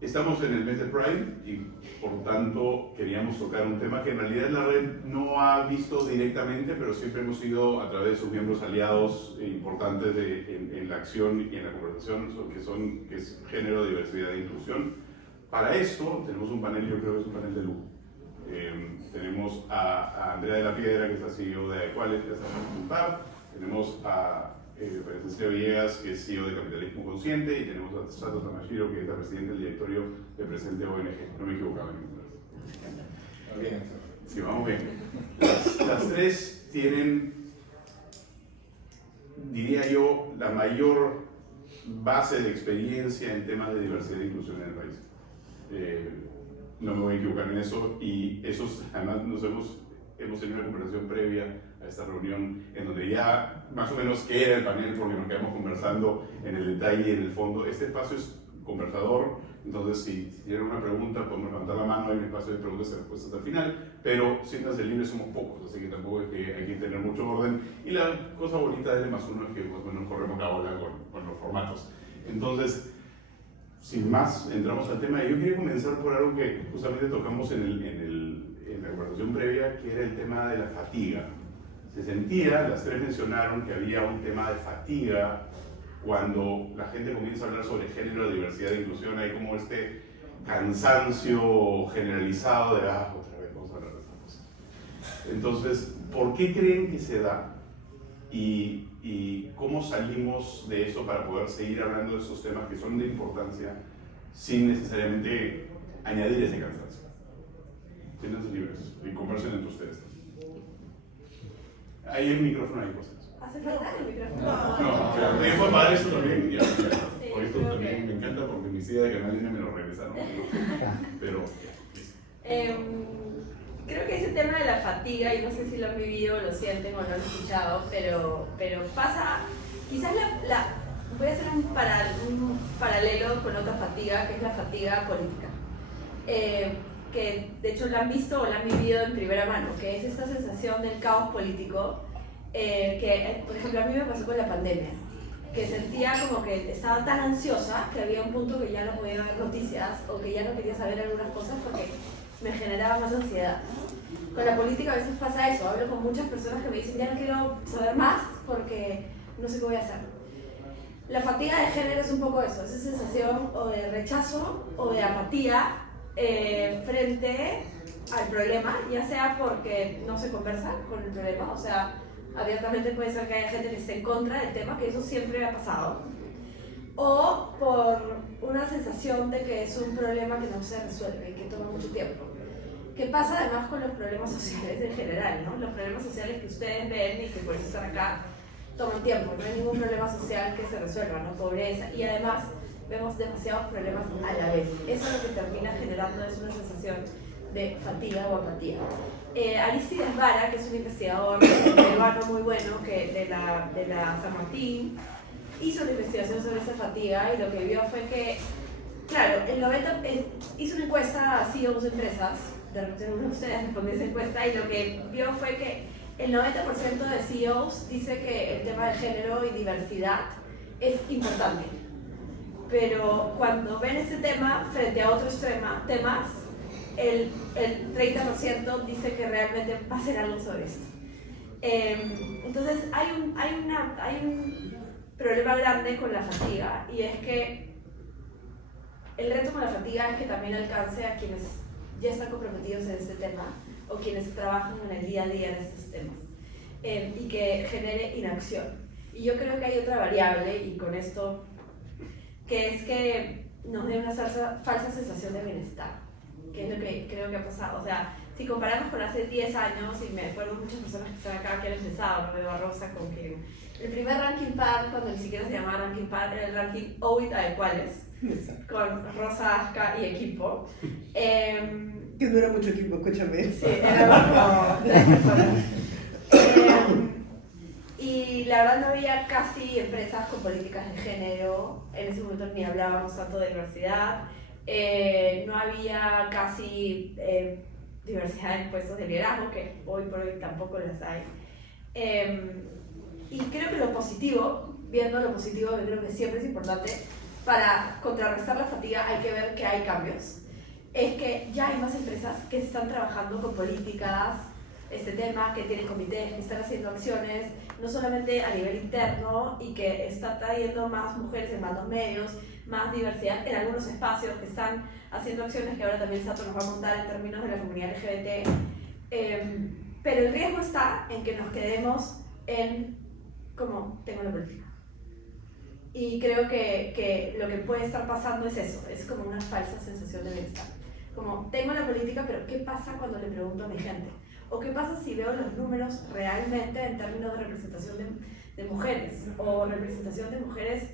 Estamos en el mes de Pride y por tanto queríamos tocar un tema que en realidad la red no ha visto directamente, pero siempre hemos sido a través de sus miembros aliados importantes en la acción y en la conversación, que es género, diversidad e inclusión. Para esto tenemos un panel, yo creo que es un panel de lujo. Tenemos a Andrea de la Piedra, que es la CEO de Equality, que está en Juntar. Tenemos a Cecilia Villegas, que es CEO de Capitalismo Consciente, y tenemos a Sato Tamashiro, que es la presidenta del directorio de Presente ONG. No me equivocaba en mi Bien. Sí, vamos bien. Las tres tienen, diría yo, la mayor base de experiencia en temas de diversidad e inclusión en el país. No me voy a equivocar en eso, y esos, además hemos tenido una conversación previa a esta reunión en donde ya más o menos qué era el panel, porque nos quedamos conversando en el detalle y en el fondo. Este espacio es conversador, entonces si tienen una pregunta podemos levantar la mano, hay un espacio de preguntas y respuestas al final, pero siéntanse libres, somos pocos, así que tampoco es que hay que tener mucho orden, y la cosa bonita de L+1 es que pues, bueno, corremos la ola con los formatos. Entonces, sin más, entramos al tema. Yo quería comenzar por algo que justamente tocamos en la conversación previa, que era el tema de la fatiga. Se sentía, las tres mencionaron que había un tema de fatiga cuando la gente comienza a hablar sobre género, diversidad e inclusión. Hay como este cansancio generalizado de, otra vez vamos a hablar de esta cosa. Entonces, ¿por qué creen que se da? Y cómo salimos de eso para poder seguir hablando de esos temas que son de importancia sin necesariamente añadir ese cansancio. Siéntanse libres y conversen entre ustedes. Hay el micrófono ahí, cosas. ¿Hace falta el micrófono? No, pero me puedo pagar eso también. Por esto también me encanta, porque mi idea de Canal N me lo regresaron. Pero, creo que ese tema de la fatiga, y no sé si lo han vivido, lo sienten o no lo han escuchado, pero pasa, quizás voy a hacer un paralelo con otra fatiga, que es la fatiga política. Que de hecho la han visto o la han vivido en primera mano, que es esta sensación del caos político, que por ejemplo a mí me pasó con la pandemia, que sentía como que estaba tan ansiosa que había un punto que ya no podía ver noticias o que ya no quería saber algunas cosas porque me generaba más ansiedad. Con la política a veces pasa eso, hablo con muchas personas que me dicen ya no quiero saber más porque no sé qué voy a hacer. La fatiga de género es un poco eso, esa sensación o de rechazo o de apatía frente al problema, ya sea porque no se conversa con el problema, o sea, abiertamente puede ser que haya gente que esté en contra del tema, que eso siempre ha pasado, o por una sensación de que es un problema que no se resuelve y que toma mucho tiempo. ¿Qué pasa además con los problemas sociales en general, ¿no? Los problemas sociales que ustedes ven y que por eso están acá toman tiempo, no hay ningún problema social que se resuelva, ¿no? Pobreza, y además vemos demasiados problemas a la vez. Eso lo que termina generando es una sensación de fatiga o apatía. Aristides Vara, que es un investigador peruano muy bueno de la San Martín, hizo una investigación sobre esa fatiga y lo que vio fue que, claro, hizo una encuesta a CEOs de empresas, de repente uno de ustedes respondió esa encuesta, y lo que vio fue que el 90% de CEOs dice que el tema de género y diversidad es importante. Pero cuando ven este tema frente a otros temas, el 30% dice que realmente va a hacer algo sobre esto. Entonces hay un problema grande con la fatiga, y es que el reto con la fatiga es que también alcance a quienes ya están comprometidos en este tema o quienes trabajan en el día a día en estos temas, y que genere inacción. Y yo creo que hay otra variable, y con esto, que es que nos dé una falsa sensación de bienestar, que es lo que creo que ha pasado. O sea, si comparamos con hace 10 años, y me acuerdo muchas personas que están acá que han empezado, no me veo a Rosa, con que el primer ranking par, cuando ni siquiera se llamaba ranking par, era el ranking OIT Adecuales, con Rosa, Aska y equipo. Que no era mucho equipo, escúchame. Sí, era como 3 personas. Y la verdad no había casi empresas con políticas de género, en ese momento ni hablábamos tanto de diversidad, no había casi diversidad en puestos de liderazgo, que hoy por hoy tampoco las hay. Y creo que lo positivo, viendo lo positivo, que creo que siempre es importante, para contrarrestar la fatiga hay que ver que hay cambios. Es que ya hay más empresas que están trabajando con políticas, este tema, que tienen comités, que están haciendo acciones, no solamente a nivel interno, y que está trayendo más mujeres en mandos medios, más diversidad en algunos espacios, que están haciendo acciones que ahora también Sato nos va a contar en términos de la comunidad LGBT. Pero el riesgo está en que nos quedemos en como tengo la política. Y creo que lo que puede estar pasando es eso, es como una falsa sensación de bienestar. Como tengo la política, pero ¿qué pasa cuando le pregunto a mi gente? ¿O qué pasa si veo los números realmente en términos de representación de mujeres? O representación de mujeres,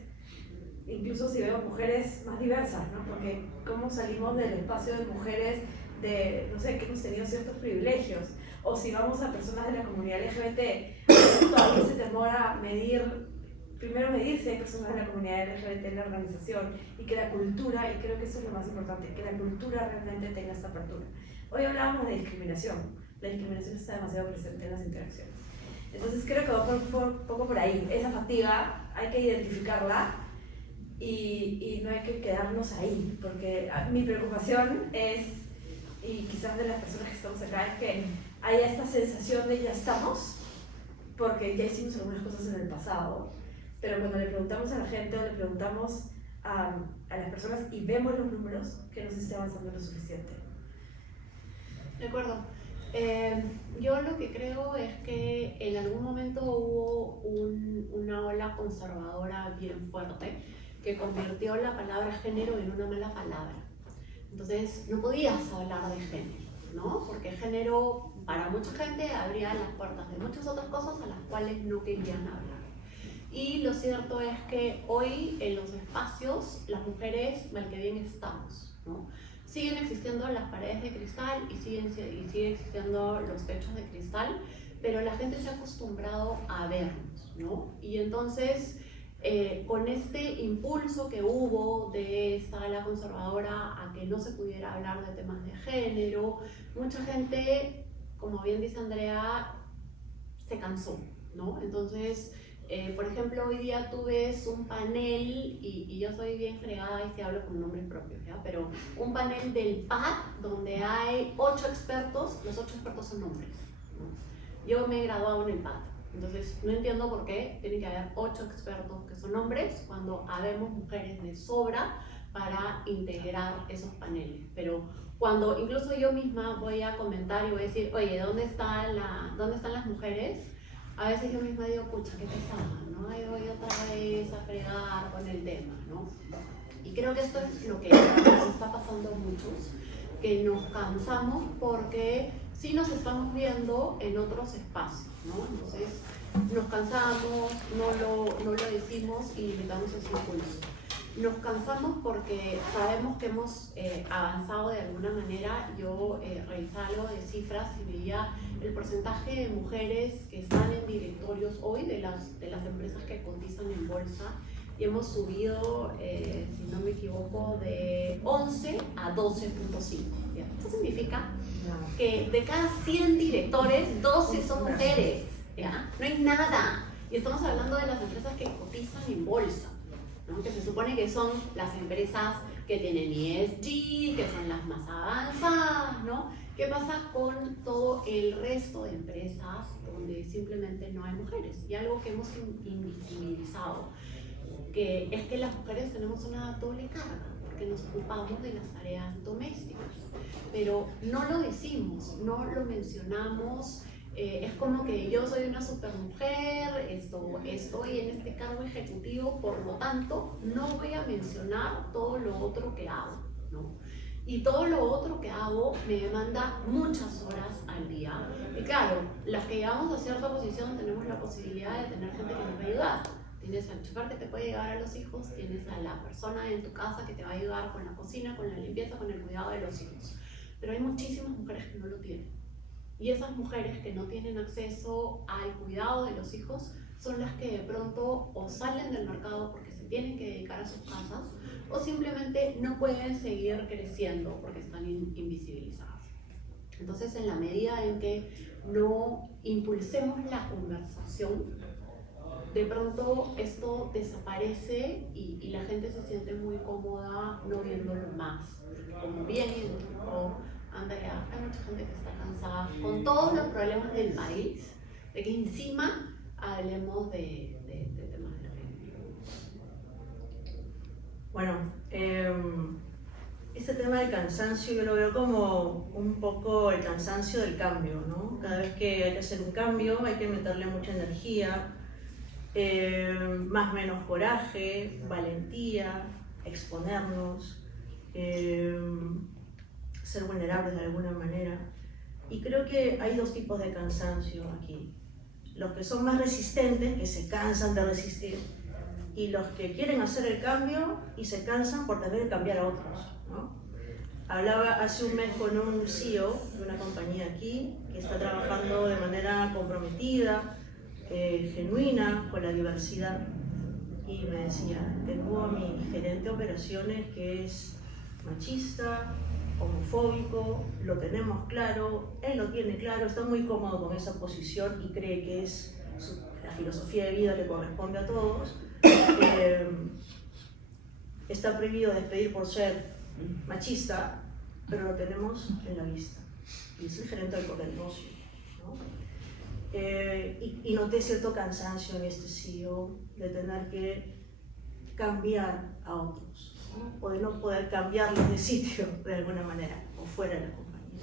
incluso si veo mujeres más diversas, ¿no? Porque cómo salimos del espacio de mujeres de, no sé, que hemos tenido ciertos privilegios. O si vamos a personas de la comunidad LGBT, todavía ese temor a primero medir si hay personas de la comunidad LGBT en la organización, y que la cultura, y creo que eso es lo más importante, que la cultura realmente tenga esta apertura. Hoy hablábamos de discriminación. La discriminación está demasiado presente en las interacciones. Entonces creo que va un poco por ahí. Esa fatiga hay que identificarla y no hay que quedarnos ahí, porque mi preocupación es, y quizás de las personas que estamos acá, es que haya esta sensación de ya estamos, porque ya hicimos algunas cosas en el pasado, pero cuando le preguntamos a la gente o le preguntamos a las personas y vemos los números, que no se esté avanzando lo suficiente. De acuerdo. Yo lo que creo es que en algún momento hubo una ola conservadora bien fuerte que convirtió la palabra género en una mala palabra. Entonces no podías hablar de género, ¿no? Porque género para mucha gente abría las puertas de muchas otras cosas a las cuales no querían hablar. Y lo cierto es que hoy en los espacios las mujeres mal que bien estamos, ¿no? Siguen existiendo las paredes de cristal y siguen existiendo los techos de cristal, pero la gente se ha acostumbrado a vernos, ¿no? Y entonces, con este impulso que hubo de esta ala conservadora a que no se pudiera hablar de temas de género, mucha gente, como bien dice Andrea, se cansó, ¿no? Entonces, por ejemplo, hoy día tú ves un panel, y yo soy bien fregada y si hablo con nombres propios, ¿ya? Pero un panel del PAD donde hay 8 expertos, los 8 expertos son hombres, ¿no? Yo me he graduado en el PAD, entonces no entiendo por qué tiene que haber 8 expertos que son hombres cuando habemos mujeres de sobra para integrar esos paneles. Pero cuando incluso yo misma voy a comentar y voy a decir, oye, ¿dónde están las mujeres? A veces yo misma digo, pucha, qué pesada, ¿no? Ahí voy otra vez a fregar con el tema, ¿no? Y creo que esto es lo que nos está pasando a muchos, que nos cansamos porque sí nos estamos viendo en otros espacios, ¿no? Entonces nos cansamos, no lo decimos y limitamos ese impulso. Nos cansamos porque sabemos que hemos avanzado de alguna manera. Yo revisaba algo de cifras y veía el porcentaje de mujeres que están en directorios hoy de las empresas que cotizan en bolsa, y hemos subido, si no me equivoco, de 11 a 12.5. Esto significa que de cada 100 directores, 12 son mujeres, ¿ya? No hay nada. Y estamos hablando de las empresas que cotizan en bolsa, ¿no? Que se supone que son las empresas que tienen ESG, que son las más avanzadas, ¿no? ¿Qué pasa con todo el resto de empresas donde simplemente no hay mujeres? Y algo que hemos invisibilizado, que es que las mujeres tenemos una doble carga, porque nos ocupamos de las tareas domésticas, pero no lo decimos, no lo mencionamos. Es como que yo soy una supermujer, estoy en este cargo ejecutivo, por lo tanto no voy a mencionar todo lo otro que hago, ¿no? Y todo lo otro que hago me demanda muchas horas al día. Y claro, las que llegamos a cierta posición tenemos la posibilidad de tener gente que nos va a ayudar. Tienes al chofer que te puede llevar a los hijos, tienes a la persona en tu casa que te va a ayudar con la cocina, con la limpieza, con el cuidado de los hijos. Pero hay muchísimas mujeres que no lo tienen. Y esas mujeres que no tienen acceso al cuidado de los hijos son las que de pronto o salen del mercado porque se tienen que dedicar a sus casas, o simplemente no pueden seguir creciendo porque están invisibilizadas. Entonces, en la medida en que no impulsemos la conversación, de pronto esto desaparece y la gente se siente muy cómoda no viéndolo más. Como bien identificó Andrea, hay mucha gente que está cansada con todos los problemas del país, de que encima hablemos de temas de género. Bueno, este tema del cansancio yo lo veo como un poco el cansancio del cambio, ¿no? Cada vez que hay que hacer un cambio hay que meterle mucha energía, más o menos coraje, valentía, exponernos, ser vulnerables de alguna manera. Y creo que hay dos tipos de cansancio aquí. Los que son más resistentes, que se cansan de resistir, y los que quieren hacer el cambio y se cansan por tener que cambiar a otros, ¿no? Hablaba hace un mes con un CEO de una compañía aquí que está trabajando de manera comprometida, genuina con la diversidad, y me decía, tengo a mi gerente de operaciones que es machista, homofóbico, lo tenemos claro, él lo tiene claro, está muy cómodo con esa posición y cree que es la filosofía de vida que corresponde a todos. Está prohibido despedir por ser machista, pero lo tenemos en la vista y es el gerente del negocio, ¿no? Y noté cierto cansancio en este CEO de tener que cambiar a otros, ¿no? O de no poder cambiarlos de sitio de alguna manera o fuera de la compañía.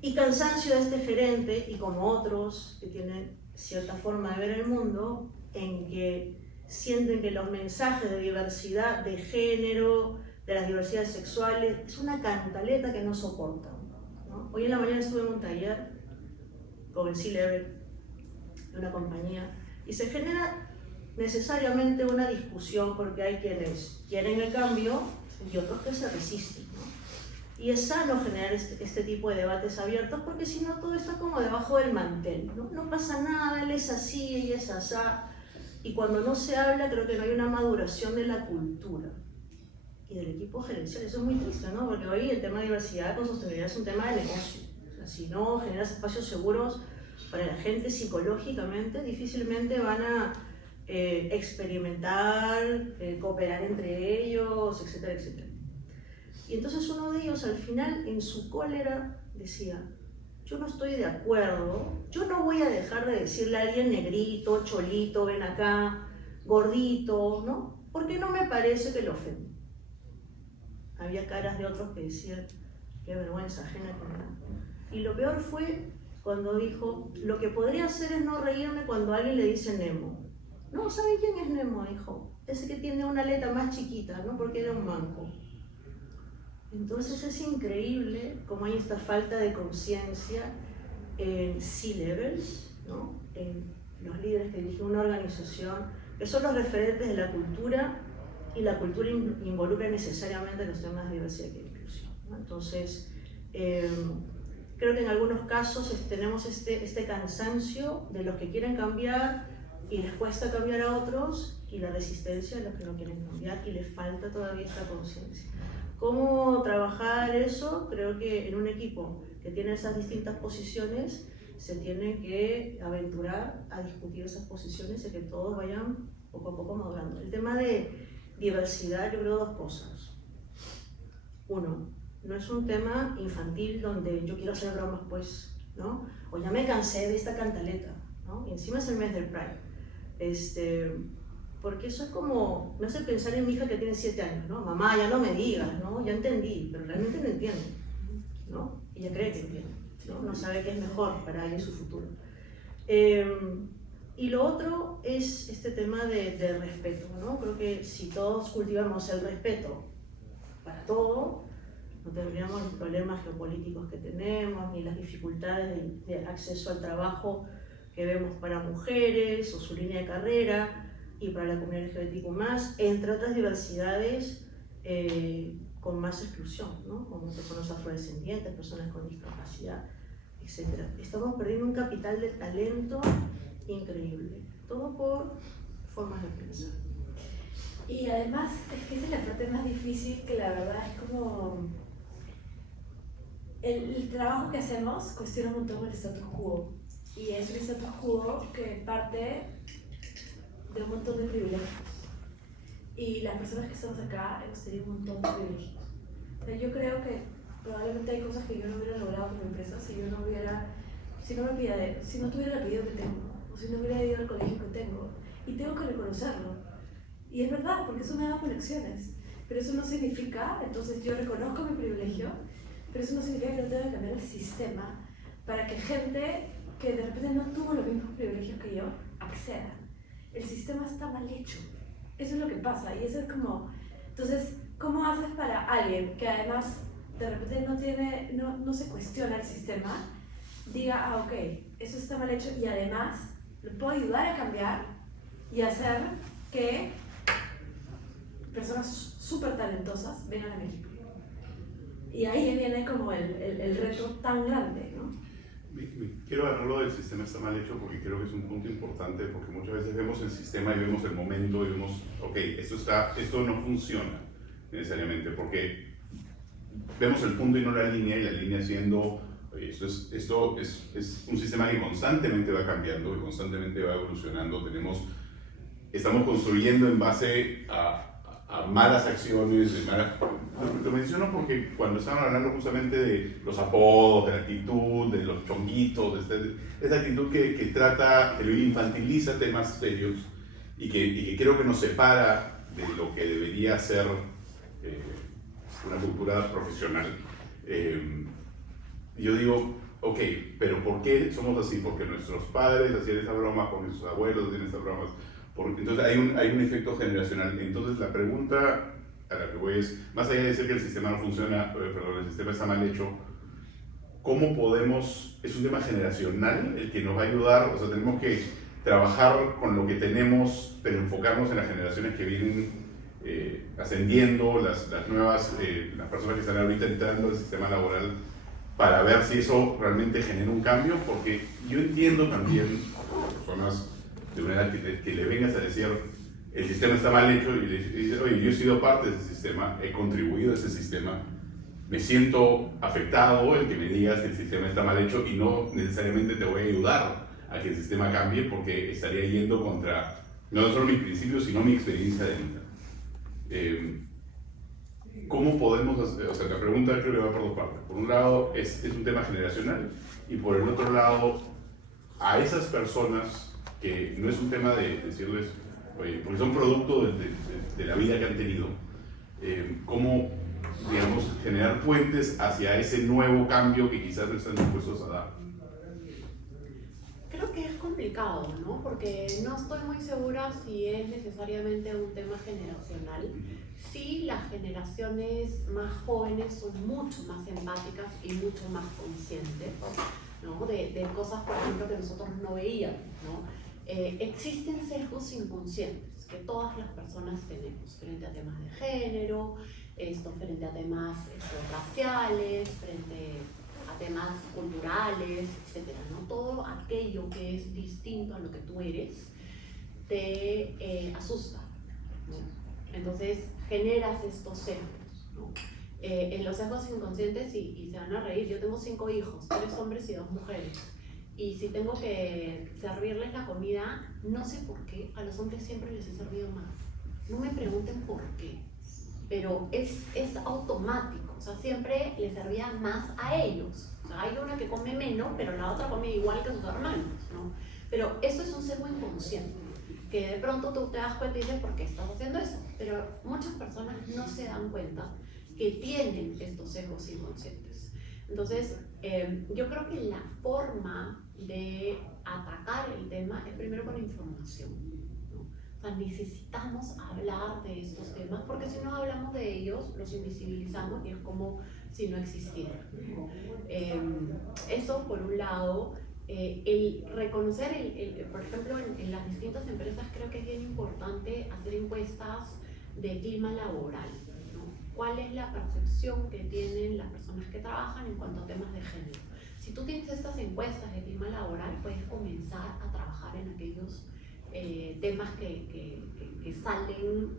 Y cansancio de este gerente y como otros que tienen cierta forma de ver el mundo en que sienten que los mensajes de diversidad, de género, de las diversidades sexuales, es una cantaleta que no soportan, ¿no? Hoy en la mañana estuve en un taller con el C-Level de una compañía y se genera necesariamente una discusión porque hay quienes quieren el cambio y otros que se resisten, ¿no? Y es sano generar este tipo de debates abiertos porque si no todo está como debajo del mantel, ¿no? No pasa nada, él es así, ella es asá. Y cuando no se habla, creo que no hay una maduración de la cultura y del equipo gerencial. Eso es muy triste, ¿no? Porque hoy el tema de diversidad con sostenibilidad es un tema de negocio. O sea, si no generas espacios seguros para la gente psicológicamente, difícilmente van a experimentar, cooperar entre ellos, etcétera, etcétera. Y entonces uno de ellos al final, en su cólera, decía, yo no estoy de acuerdo, yo no voy a dejar de decirle a alguien negrito, cholito, ven acá, gordito, ¿no? Porque no me parece que lo ofenda. Había caras de otros que decían, qué vergüenza ajena que me da. Y lo peor fue cuando dijo, lo que podría hacer es no reírme cuando alguien le dice Nemo. No, ¿sabe quién es Nemo? Dijo, ese que tiene una aleta más chiquita, ¿no? Porque era un manco. Entonces es increíble cómo hay esta falta de conciencia en C-levels, ¿no? En los líderes que dirigen una organización, que son los referentes de la cultura, y la cultura involucra necesariamente los temas de diversidad y inclusión, ¿no? Entonces, creo que en algunos casos tenemos este cansancio de los que quieren cambiar y les cuesta cambiar a otros, y la resistencia de los que no quieren cambiar y les falta todavía esta conciencia. ¿Cómo trabajar eso? Creo que en un equipo que tiene esas distintas posiciones se tienen que aventurar a discutir esas posiciones y que todos vayan poco a poco madurando. El tema de diversidad, yo creo dos cosas. Uno, no es un tema infantil donde yo quiero hacer bromas, pues, ¿no? O ya me cansé de esta cantaleta, ¿no? Y encima es el mes del Pride. Porque eso es como, me hace pensar en mi hija que tiene 7 años, ¿no? Mamá, ya no me digas, ¿no? Ya entendí, pero realmente no entiende, ¿no? Ella cree que entiende, ¿no? No sabe qué es mejor para ella en su futuro. Y lo otro es este tema de respeto, ¿no? Creo que si todos cultivamos el respeto para todo, no tendríamos los problemas geopolíticos que tenemos, ni las dificultades de acceso al trabajo que vemos para mujeres o su línea de carrera, y para la comunidad LGBTQ+, entre otras diversidades con más exclusión, ¿no? Como personas afrodescendientes, personas con discapacidad, etc. Estamos perdiendo un capital de talento increíble, todo por formas de pensar. Y además, es que esa es la parte más difícil, que la verdad es como... El trabajo que hacemos cuestiona un montón el status quo, y es el status quo que parte de un montón de privilegios. Y las personas que estamos acá hemos tenido un montón de privilegios. O sea, yo creo que probablemente hay cosas que yo no hubiera logrado como empresa si yo no hubiera, si no tuviera el apellido que tengo, o si no hubiera ido al colegio que tengo. Y tengo que reconocerlo. Y es verdad, porque eso me da conexiones. Pero eso no significa, entonces yo reconozco mi privilegio, pero eso no significa que no tenga que cambiar el sistema para que gente que de repente no tuvo los mismos privilegios que yo acceda. El sistema está mal hecho. Eso es lo que pasa. Y eso es como, entonces, ¿cómo haces para alguien que además de repente no se cuestiona el sistema, diga, ah, ok, eso está mal hecho y además lo puedo ayudar a cambiar y hacer que personas súper talentosas vengan a mi equipo? Y ahí viene como el reto tan grande, ¿no? Quiero agarrarlo del sistema está mal hecho porque creo que es un punto importante, porque muchas veces vemos el sistema y vemos el momento y vemos, ok, esto no funciona necesariamente, porque vemos el punto y no la línea, y la línea siendo, oye, esto es un sistema que constantemente va cambiando y constantemente va evolucionando. Estamos construyendo en base a malas acciones, lo menciono porque cuando estaban hablando justamente de los apodos, de la actitud, de los chonguitos, de esa actitud que infantiliza temas serios y que creo que nos separa de lo que debería ser una cultura profesional. Yo digo, ok, pero ¿por qué somos así? Porque nuestros padres hacían esa broma, con nuestros abuelos hacían esas bromas. Entonces hay un efecto generacional. Entonces la pregunta a la que voy es, más allá de decir que el sistema no funciona, el sistema está mal hecho, ¿cómo podemos, es un tema generacional el que nos va a ayudar? O sea, tenemos que trabajar con lo que tenemos, pero enfocarnos en las generaciones que vienen ascendiendo, las nuevas, las personas que están ahorita entrando al sistema laboral, para ver si eso realmente genera un cambio, porque yo entiendo también personas de una edad que le vengas a decir el sistema está mal hecho y le dices, oye, yo he sido parte de ese sistema, he contribuido a ese sistema, me siento afectado el que me digas que el sistema está mal hecho y no necesariamente te voy a ayudar a que el sistema cambie porque estaría yendo contra no solo mis principios sino mi experiencia de vida. ¿Cómo podemos hacer? O sea, la pregunta creo que va por dos partes. Por un lado es un tema generacional y por el otro lado a esas personas que no es un tema de decirles, oye, porque son producto de la vida que han tenido, cómo, digamos, generar puentes hacia ese nuevo cambio que quizás no están dispuestos a dar. Creo que es complicado, ¿no? Porque no estoy muy segura si es necesariamente un tema generacional. Sí, las generaciones más jóvenes son mucho más empáticas y mucho más conscientes, ¿no? De cosas, por ejemplo, que nosotros no veíamos, ¿no? Existen sesgos inconscientes que todas las personas tenemos frente a temas de género, frente a temas raciales, frente a temas culturales, etc., ¿no? Todo aquello que es distinto a lo que tú eres te asusta, ¿no? Entonces generas estos sesgos, ¿no? En los sesgos inconscientes, y se van a reír, yo tengo 5 hijos, 3 hombres y 2 mujeres. Y si tengo que servirles la comida, no sé por qué, a los hombres siempre les he servido más. No me pregunten por qué, pero es automático. O sea, siempre les servía más a ellos. O sea, hay una que come menos, pero la otra come igual que sus hermanos, ¿no? Pero eso es un sesgo inconsciente, que de pronto tú te das cuenta y dices, ¿por qué estás haciendo eso? Pero muchas personas no se dan cuenta que tienen estos sesgos inconscientes. Entonces, yo creo que la forma de atacar el tema es primero con información, ¿no? O sea, necesitamos hablar de estos temas porque si no hablamos de ellos, los invisibilizamos y es como si no existieran, ¿no? Eso por un lado. El reconocer, por ejemplo, en las distintas empresas creo que es bien importante hacer encuestas de clima laboral, ¿no? ¿Cuál es la percepción que tienen las personas que trabajan en cuanto a temas de género? Si tú tienes estas encuestas de clima laboral, puedes comenzar a trabajar en aquellos temas que salen,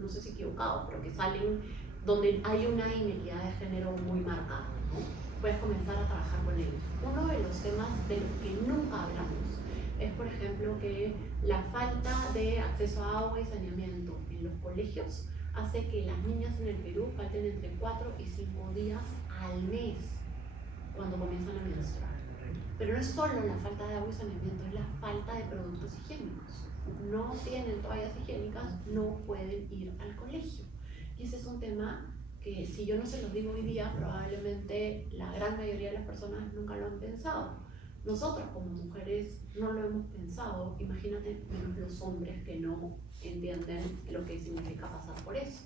no sé si equivocados, pero que salen donde hay una inequidad de género muy marcada, ¿no? Puedes comenzar a trabajar con ellos. Uno de los temas de los que nunca hablamos es, por ejemplo, que la falta de acceso a agua y saneamiento en los colegios hace que las niñas en el Perú falten entre 4 y 5 días al mes cuando comienzan a menstruar. Pero no es solo la falta de agua y saneamiento, es la falta de productos higiénicos. No tienen toallas higiénicas, no pueden ir al colegio. Y ese es un tema que si yo no se los digo hoy día, probablemente la gran mayoría de las personas nunca lo han pensado. Nosotros como mujeres no lo hemos pensado, imagínate menos los hombres que no entienden lo que significa pasar por eso.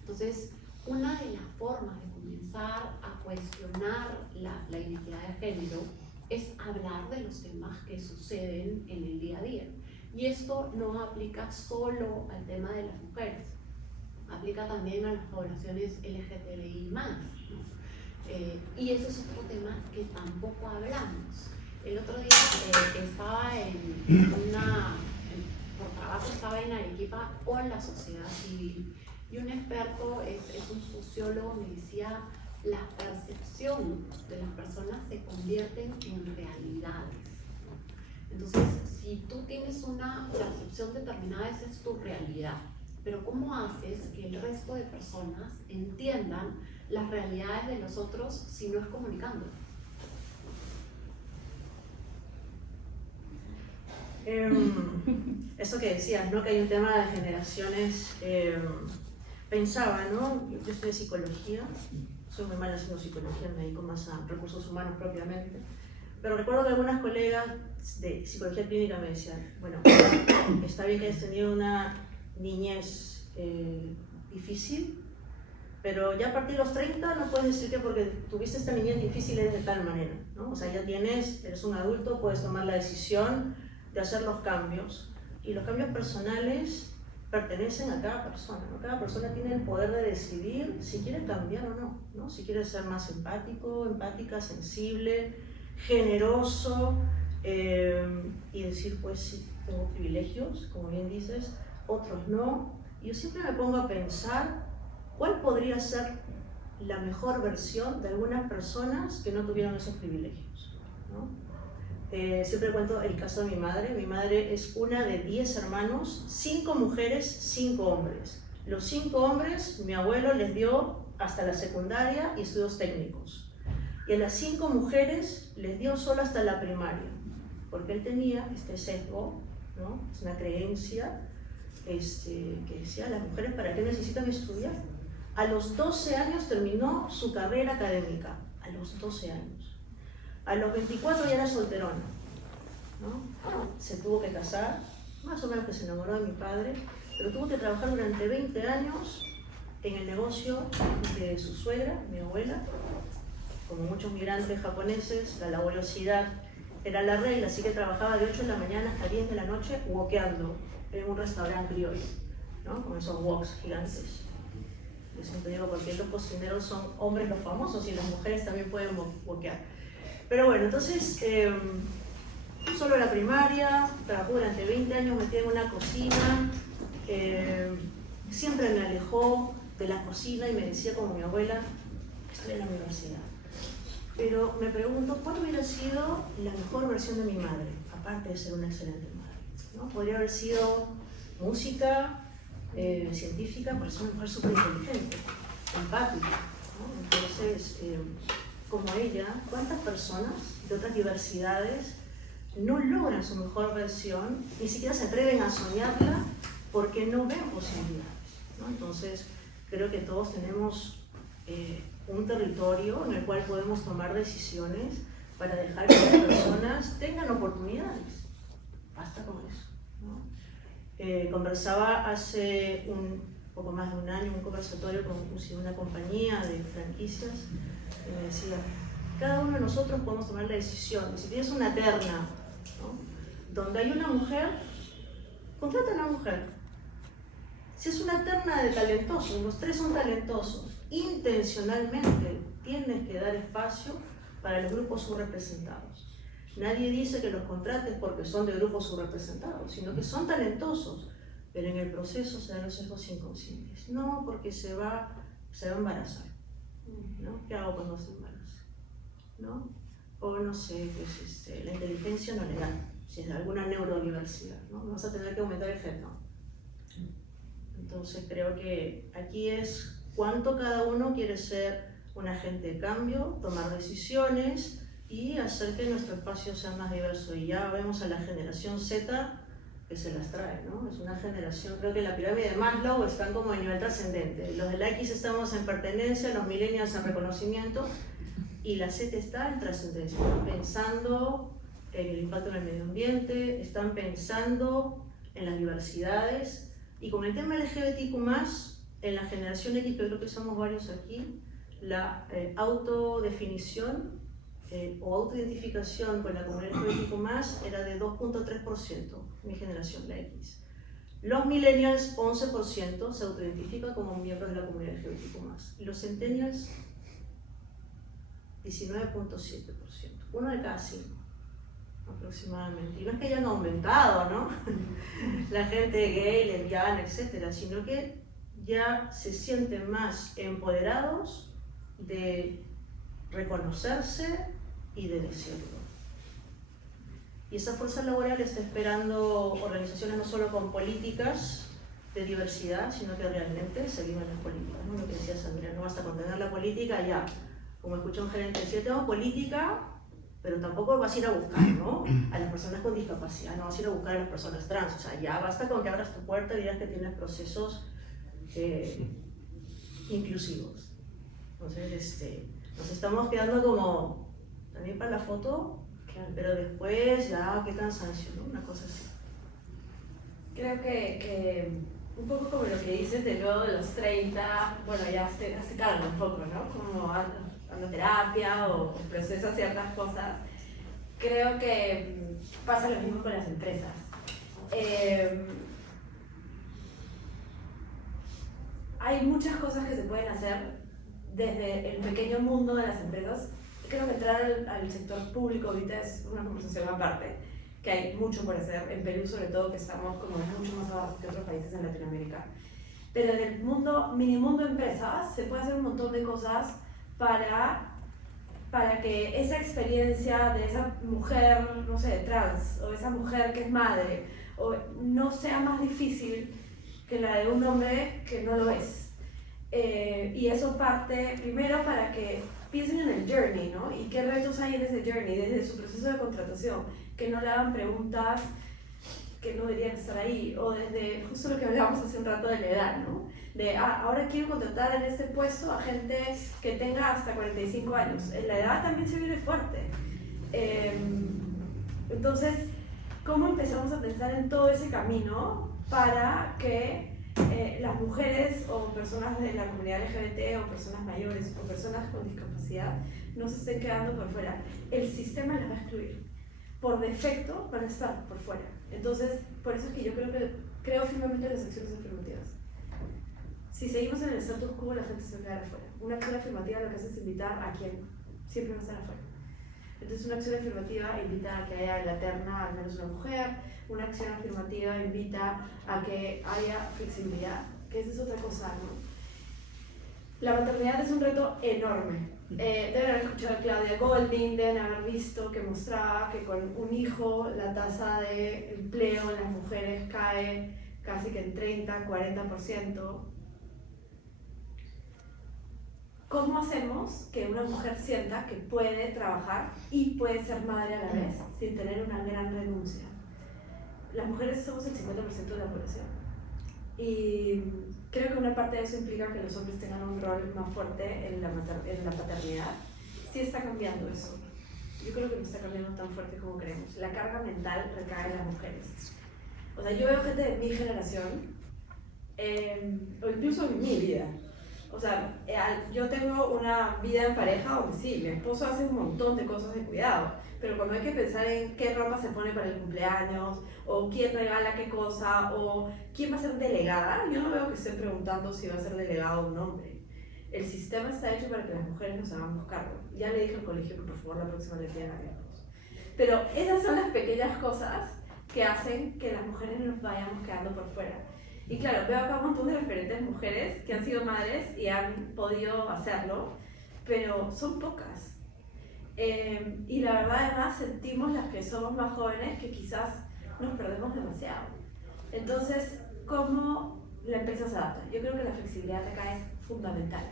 Entonces, una de las formas de comenzar a cuestionar la identidad de género es hablar de los temas que suceden en el día a día. Y esto no aplica solo al tema de las mujeres, aplica también a las poblaciones LGTBI+, ¿no? Y ese es otro tema que tampoco hablamos. El otro día estaba por trabajo estaba en Arequipa con la sociedad civil y un experto, es un sociólogo, me decía, la percepción de las personas se convierten en realidades, ¿no? Entonces, si tú tienes una percepción determinada, esa es tu realidad. Pero ¿cómo haces que el resto de personas entiendan las realidades de los otros si no es comunicando? Eso que decías, ¿no? Que hay un tema de generaciones. Pensaba, ¿no? Yo estudié psicología, soy muy mala haciendo psicología, me dedico más a recursos humanos propiamente. Pero recuerdo que algunas colegas de psicología clínica me decían, bueno, está bien que hayas tenido una niñez difícil, pero ya a partir de los 30 no puedes decir que porque tuviste esta niñez difícil eres de tal manera, ¿no? O sea, ya eres un adulto, puedes tomar la decisión de hacer los cambios, y los cambios personales pertenecen a cada persona, ¿no? Cada persona tiene el poder de decidir si quiere cambiar o no, ¿no? Si quiere ser más empático, empática, sensible, generoso, y decir, pues sí, tengo privilegios, como bien dices, otros no. Yo siempre me pongo a pensar cuál podría ser la mejor versión de algunas personas que no tuvieron esos privilegios, ¿no? Siempre cuento el caso de mi madre. Mi madre es una de 10 hermanos, 5 mujeres, 5 hombres. Los 5 hombres, mi abuelo les dio hasta la secundaria y estudios técnicos. Y a las 5 mujeres les dio solo hasta la primaria, porque él tenía este sesgo, ¿no? Es una creencia que decía, las mujeres, ¿para qué necesitan estudiar? A los 12 años terminó su carrera académica, a los 12 años. A los 24 ya era solterona, ¿no? Se tuvo que casar, más o menos que se enamoró de mi padre, pero tuvo que trabajar durante 20 años en el negocio de su suegra, mi abuela. Como muchos migrantes japoneses, la laboriosidad era la regla, así que trabajaba de 8 de la mañana hasta 10 de la noche wokeando en un restaurante criollo, ¿no? Con esos woks gigantes. Yo siempre digo, porque los cocineros son hombres los famosos y las mujeres también pueden wokear. Pero bueno, entonces, solo la primaria, trabajó durante 20 años metida en una cocina, siempre me alejó de la cocina y me decía como mi abuela, estoy en la universidad. Pero me pregunto, ¿cuál hubiera sido la mejor versión de mi madre? Aparte de ser una excelente madre, ¿no? Podría haber sido música, científica, por ser una mujer súper inteligente, empática, ¿no? Entonces, como ella, ¿cuántas personas de otras diversidades no logran su mejor versión, ni siquiera se atreven a soñarla porque no ven posibilidades, ¿no? Entonces, creo que todos tenemos un territorio en el cual podemos tomar decisiones para dejar que las personas tengan oportunidades. Basta con eso, ¿no? Conversaba hace un poco más de un año en un conversatorio con una compañía de franquicias y me decía, cada uno de nosotros podemos tomar la decisión, si tienes una terna, ¿no? Donde hay una mujer, contrata a una mujer. Si es una terna de talentosos, los 3 son talentosos, intencionalmente tienes que dar espacio para los grupos subrepresentados. Nadie dice que los contrates porque son de grupos subrepresentados, sino que son talentosos, pero en el proceso se dan los sesgos inconscientes. No, porque se va a embarazar, ¿no? ¿Qué hago cuando se embaraza? ¿No? O no sé, pues la inteligencia no le da, si es de alguna neurodiversidad, ¿no? Vas a tener que aumentar el genoma. Entonces creo que aquí es cuánto cada uno quiere ser un agente de cambio, tomar decisiones y hacer que nuestro espacio sea más diverso. Y ya vemos a la generación Z que se las trae, ¿no? Es una generación, creo que en la pirámide de Maslow están como en nivel trascendente. Los de la X estamos en pertenencia, los millennials en reconocimiento y la Z está en trascendencia. Están pensando en el impacto en el medio ambiente, están pensando en las diversidades y con el tema LGBTQ+, en la generación X, que creo que somos varios aquí, la autodefinición o autoidentificación con la comunidad LGBTQ+, era de 2.3%, mi generación, la X. Los millennials, 11%, se autoidentifican como miembros de la comunidad LGBTQ+. Y los centennials, 19.7%, uno de cada 5 aproximadamente. Y no es que hayan aumentado, ¿no? La gente gay, lesbiana, etcétera, sino que ya se sienten más empoderados de reconocerse y de decirlo. Y esa fuerza laboral está esperando organizaciones no solo con políticas de diversidad, sino que realmente se viven las políticas, ¿no? Lo que decía Sandra, no basta con tener la política ya. Como escuché un gerente decir, tengo política, pero tampoco vas a ir a buscar, ¿no? A las personas con discapacidad, no vas a ir a buscar a las personas trans. O sea, ya basta con que abras tu puerta y digas que tienes procesos inclusivos. Entonces, nos estamos quedando como también para la foto, pero después ya qué cansancio, ¿no? Una cosa así. Creo que un poco como lo que dices de luego de los 30, bueno, ya se calma un poco, ¿no? Como ando terapia o procesa ciertas cosas. Creo que pasa lo mismo con las empresas. Hay muchas cosas que se pueden hacer desde el pequeño mundo de las empresas. Creo que entrar al sector público ahorita es una conversación aparte, que hay mucho por hacer, en Perú sobre todo, que estamos como mucho más abajo que otros países en Latinoamérica. Pero en el mundo, mini mundo empresas, se puede hacer un montón de cosas para que esa experiencia de esa mujer, no sé, trans, o esa mujer que es madre, o no sea más difícil que la de un hombre que no lo es. Y eso parte primero para que piensen en el journey, ¿no? Y qué retos hay en ese journey, desde su proceso de contratación, que no le hagan preguntas que no deberían estar ahí, o desde justo lo que hablábamos hace un rato de la edad, ¿no? De, ahora quiero contratar en este puesto a gente que tenga hasta 45 años. La edad también se vive fuerte. Entonces, ¿cómo empezamos a pensar en todo ese camino para que las mujeres o personas de la comunidad LGBT o personas mayores o personas con discapacidad no se estén quedando por fuera? El sistema las va a excluir. Por defecto van a estar por fuera. Entonces, por eso es que yo creo firmemente en las acciones afirmativas. Si seguimos en el status quo, la gente se va a quedar afuera. Una acción afirmativa lo que hace es invitar a quien siempre va a estar afuera. Entonces, una acción afirmativa invita a que haya en la terna al menos una mujer. Una acción afirmativa invita a que haya flexibilidad, que esa es otra cosa, ¿no? La maternidad es un reto enorme. Deben haber escuchado a Claudia Golding, deben haber visto que mostraba que con un hijo la tasa de empleo en las mujeres cae casi que en 30-40%. ¿Cómo hacemos que una mujer sienta que puede trabajar y puede ser madre a la vez sin tener una gran renuncia? Las mujeres somos el 50% de la población y creo que una parte de eso implica que los hombres tengan un rol más fuerte en la paternidad. Sí está cambiando eso. Yo creo que no está cambiando tan fuerte como creemos. La carga mental recae en las mujeres. O sea, yo veo gente de mi generación, o incluso en mi vida. O sea, yo tengo una vida en pareja donde sí, mi esposo hace un montón de cosas de cuidado, pero cuando hay que pensar en qué ropa se pone para el cumpleaños, o quién regala qué cosa, o quién va a ser delegada, yo no veo que estén preguntando si va a ser delegado un hombre. El sistema está hecho para que las mujeres nos hagamos cargo. Ya le dije al colegio que por favor la próxima le pidan a hijos. Pero esas son las pequeñas cosas que hacen que las mujeres nos vayamos quedando por fuera. Y claro, veo acá un montón de referentes mujeres que han sido madres y han podido hacerlo, pero son pocas. Y la verdad además sentimos las que somos más jóvenes que quizás nos perdemos demasiado. Entonces, ¿cómo la empresa se adapta? Yo creo que la flexibilidad acá es fundamental,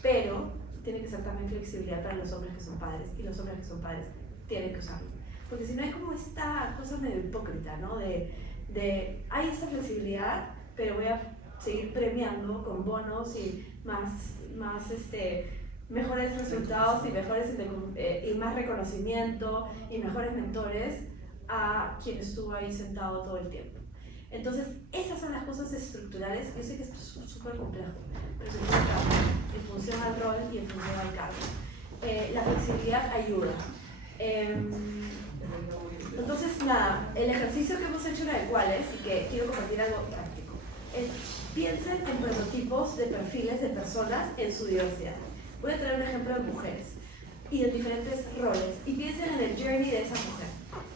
pero tiene que ser también flexibilidad para los hombres que son padres, y los hombres que son padres tienen que usarlo. Porque si no hay como esta cosa medio hipócrita, ¿no? Hay esta flexibilidad, pero voy a seguir premiando con bonos y mejores resultados y más reconocimiento y mejores mentores a quien estuvo ahí sentado todo el tiempo. Entonces, esas son las cosas estructurales. Yo sé que esto es súper complejo, pero se puede trabajar en función al rol y en función al cargo. La flexibilidad ayuda. Entonces, nada, el ejercicio que hemos hecho en el cual es, y que quiero compartir algo práctico, es piensen en prototipos de perfiles de personas en su diversidad. Voy a traer un ejemplo de mujeres y de diferentes roles, y piensen en el journey de esa mujer,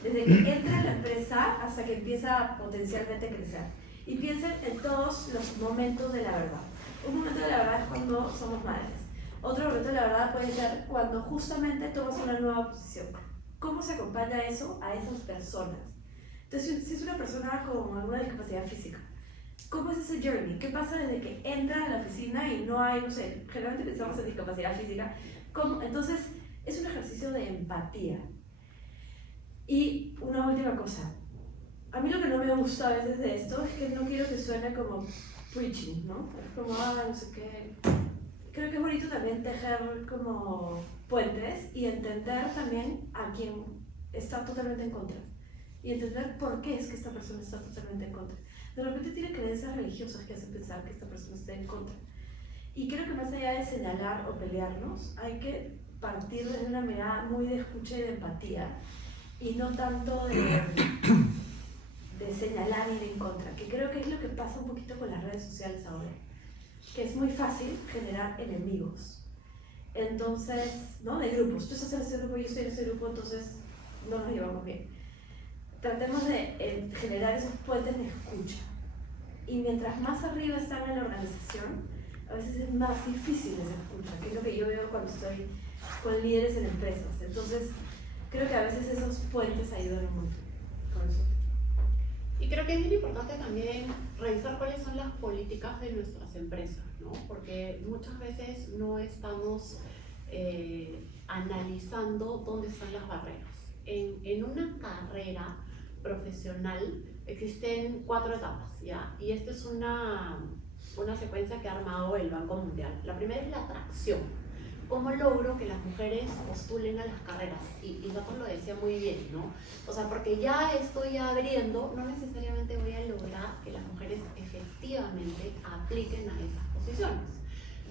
desde que entra a la empresa hasta que empieza potencialmente a crecer. Y piensen en todos los momentos de la verdad. Un momento de la verdad es cuando somos madres. Otro momento de la verdad puede ser cuando justamente tomas una nueva posición. ¿Cómo se acompaña eso a esas personas? Entonces, si es una persona con alguna discapacidad física, ¿cómo es ese journey? ¿Qué pasa desde que entra a la oficina y no hay, no sé, generalmente pensamos en discapacidad física? ¿Cómo? Entonces, es un ejercicio de empatía. Y una última cosa. A mí lo que no me gusta a veces de esto es que no quiero que suene como preaching, ¿no? Es como, no sé qué. Creo que es bonito también tejer como puentes y entender también a quien está totalmente en contra. Y entender por qué es que esta persona está totalmente en contra. De repente tiene creencias religiosas que hacen pensar que esta persona está en contra. Y creo que más allá de señalar o pelearnos, hay que partir desde una mirada muy de escucha y de empatía, y no tanto de señalar y de en contra, que creo que es lo que pasa un poquito con las redes sociales ahora, que es muy fácil generar enemigos. Entonces, ¿no? De grupos, tú estás en ese grupo, yo estoy en ese grupo, entonces no nos llevamos bien. Tratemos de generar esos puentes de escucha. Y mientras más arriba están en la organización, a veces es más difícil esa escucha, que es lo que yo veo cuando estoy con líderes en empresas. Entonces, creo que a veces esos puentes ayudan un montón con eso. Y creo que es bien importante también revisar cuáles son las políticas de nuestras empresas, ¿no? Porque muchas veces no estamos analizando dónde están las barreras. En una carrera profesional existen 4 etapas, ¿ya? Y esta es una secuencia que ha armado el Banco Mundial. La primera es la atracción. ¿Cómo logro que las mujeres postulen a las carreras? Y Gato lo decía muy bien, ¿no? O sea, porque ya estoy abriendo, no necesariamente voy a lograr que las mujeres efectivamente apliquen a esas posiciones.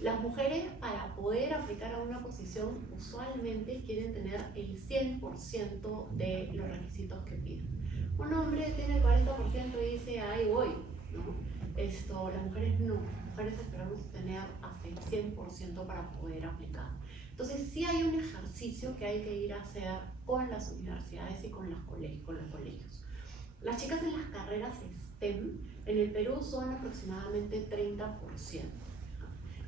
Las mujeres, para poder aplicar a una posición, usualmente quieren tener el 100% de los requisitos que piden. Un hombre tiene el 40% y dice, ahí voy, ¿no? Las mujeres no, las mujeres esperamos tener hasta el 100% para poder aplicar. Entonces sí hay un ejercicio que hay que ir a hacer con las universidades y con los colegios. Las chicas en las carreras STEM en el Perú son aproximadamente 30%.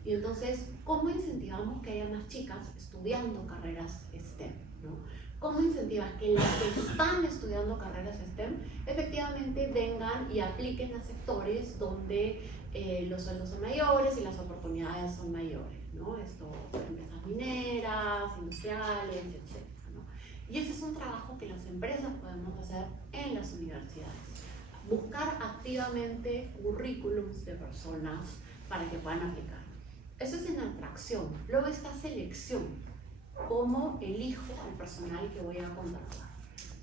Y entonces, ¿cómo incentivamos que haya más chicas estudiando carreras STEM, ¿no? ¿Cómo incentivas que las que están estudiando carreras STEM efectivamente vengan y apliquen a sectores donde los sueldos son mayores y las oportunidades son mayores, ¿no? Empresas mineras, industriales, etc., ¿no? Y ese es un trabajo que las empresas podemos hacer en las universidades. Buscar activamente currículums de personas para que puedan aplicar. Eso es en atracción. Luego está selección. ¿Cómo elijo al personal que voy a contratar?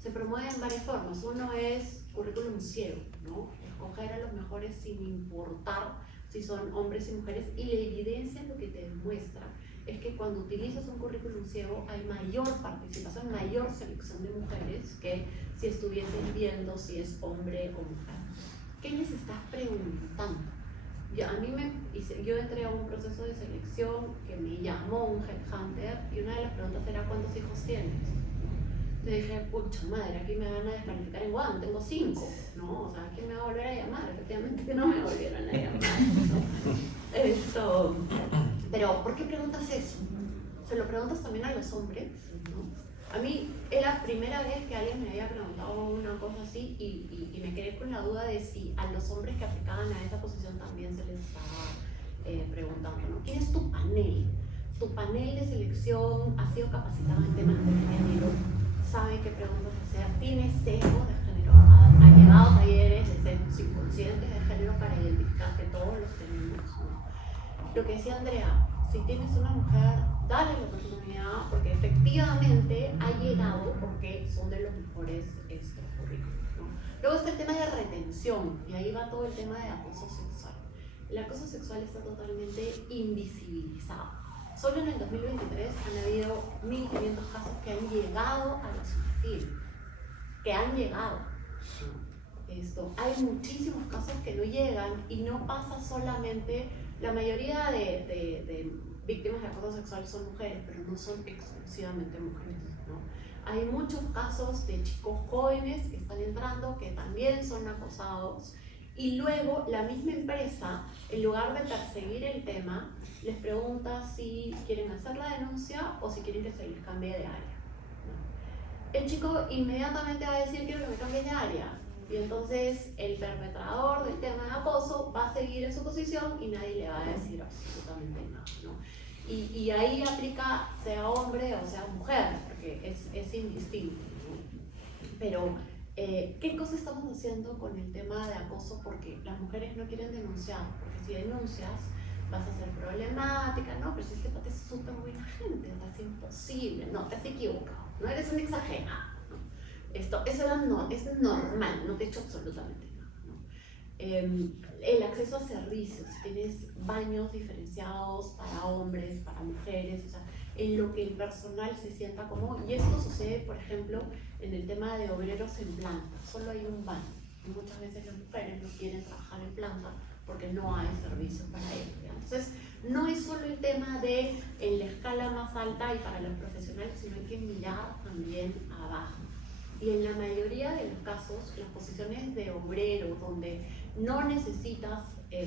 Se promueven varias formas. Uno es currículum ciego, ¿no? Escoger a los mejores sin importar si son hombres y mujeres. Y la evidencia lo que te demuestra es que cuando utilizas un currículum ciego hay mayor participación, mayor selección de mujeres que si estuviesen viendo si es hombre o mujer. ¿Qué les estás preguntando? Yo entré a un proceso de selección que me llamó un headhunter y una de las preguntas era ¿cuántos hijos tienes? Le dije, pucha madre, aquí me van a descalificar en Guam, tengo 5, ¿no? O sea, ¿quién me va a volver a llamar? Efectivamente que no me volvieron a llamar, ¿no? Pero, ¿por qué preguntas eso? se lo preguntas también a los hombres, ¿no? A mí es la primera vez que alguien me había preguntado una cosa así y me quedé con la duda de si a los hombres que aplicaban a esa posición también se les estaba preguntando, ¿no? ¿Quién es tu panel? Tu panel de selección ha sido capacitado en temas de género, sabe qué preguntas hacer, tiene sesgo de género, ha llevado talleres de ser subconscientes de género para identificar que todos los tenemos, ¿no? Lo que decía Andrea, si tienes una mujer, dale la oportunidad porque efectivamente ha llegado porque son de los mejores currículos, ¿no? Luego está el tema de retención y ahí va todo el tema de acoso sexual. El acoso sexual está totalmente invisibilizado. Solo en el 2023 han habido 1.500 casos que han llegado a la superficie, que han llegado. Hay muchísimos casos que no llegan y no pasa solamente, la mayoría de víctimas de acoso sexual son mujeres, pero no son exclusivamente mujeres, ¿no? Hay muchos casos de chicos jóvenes que están entrando que también son acosados y luego la misma empresa, en lugar de perseguir el tema, les pregunta si quieren hacer la denuncia o si quieren que se les cambie de área, ¿no? El chico inmediatamente va a decir quiero que me cambie de área y entonces el perpetrador del tema de acoso va a seguir en su posición y nadie le va a decir absolutamente nada, ¿no? Y ahí aplica sea hombre o sea mujer, porque es indistinto, ¿no? Pero ¿qué cosa estamos haciendo con el tema de acoso? Porque las mujeres no quieren denunciar, porque si denuncias vas a ser problemática, ¿no? Pero si es que Pati es súper buena gente, o sea, es imposible, no, te has equivocado, no eres un exagerado, ¿no? Eso es normal, no te he hecho absolutamente nada, ¿no? El acceso a servicios, tienes baños diferenciados para hombres, para mujeres, o sea, en lo que el personal se sienta cómodo. Y esto sucede, por ejemplo, en el tema de obreros en planta. Solo hay un baño. Y muchas veces las mujeres no quieren trabajar en planta porque no hay servicios para ellos. Entonces, no es solo el tema de en la escala más alta y para los profesionales, sino hay que mirar también abajo. Y en la mayoría de los casos, las posiciones de obrero, donde no necesitas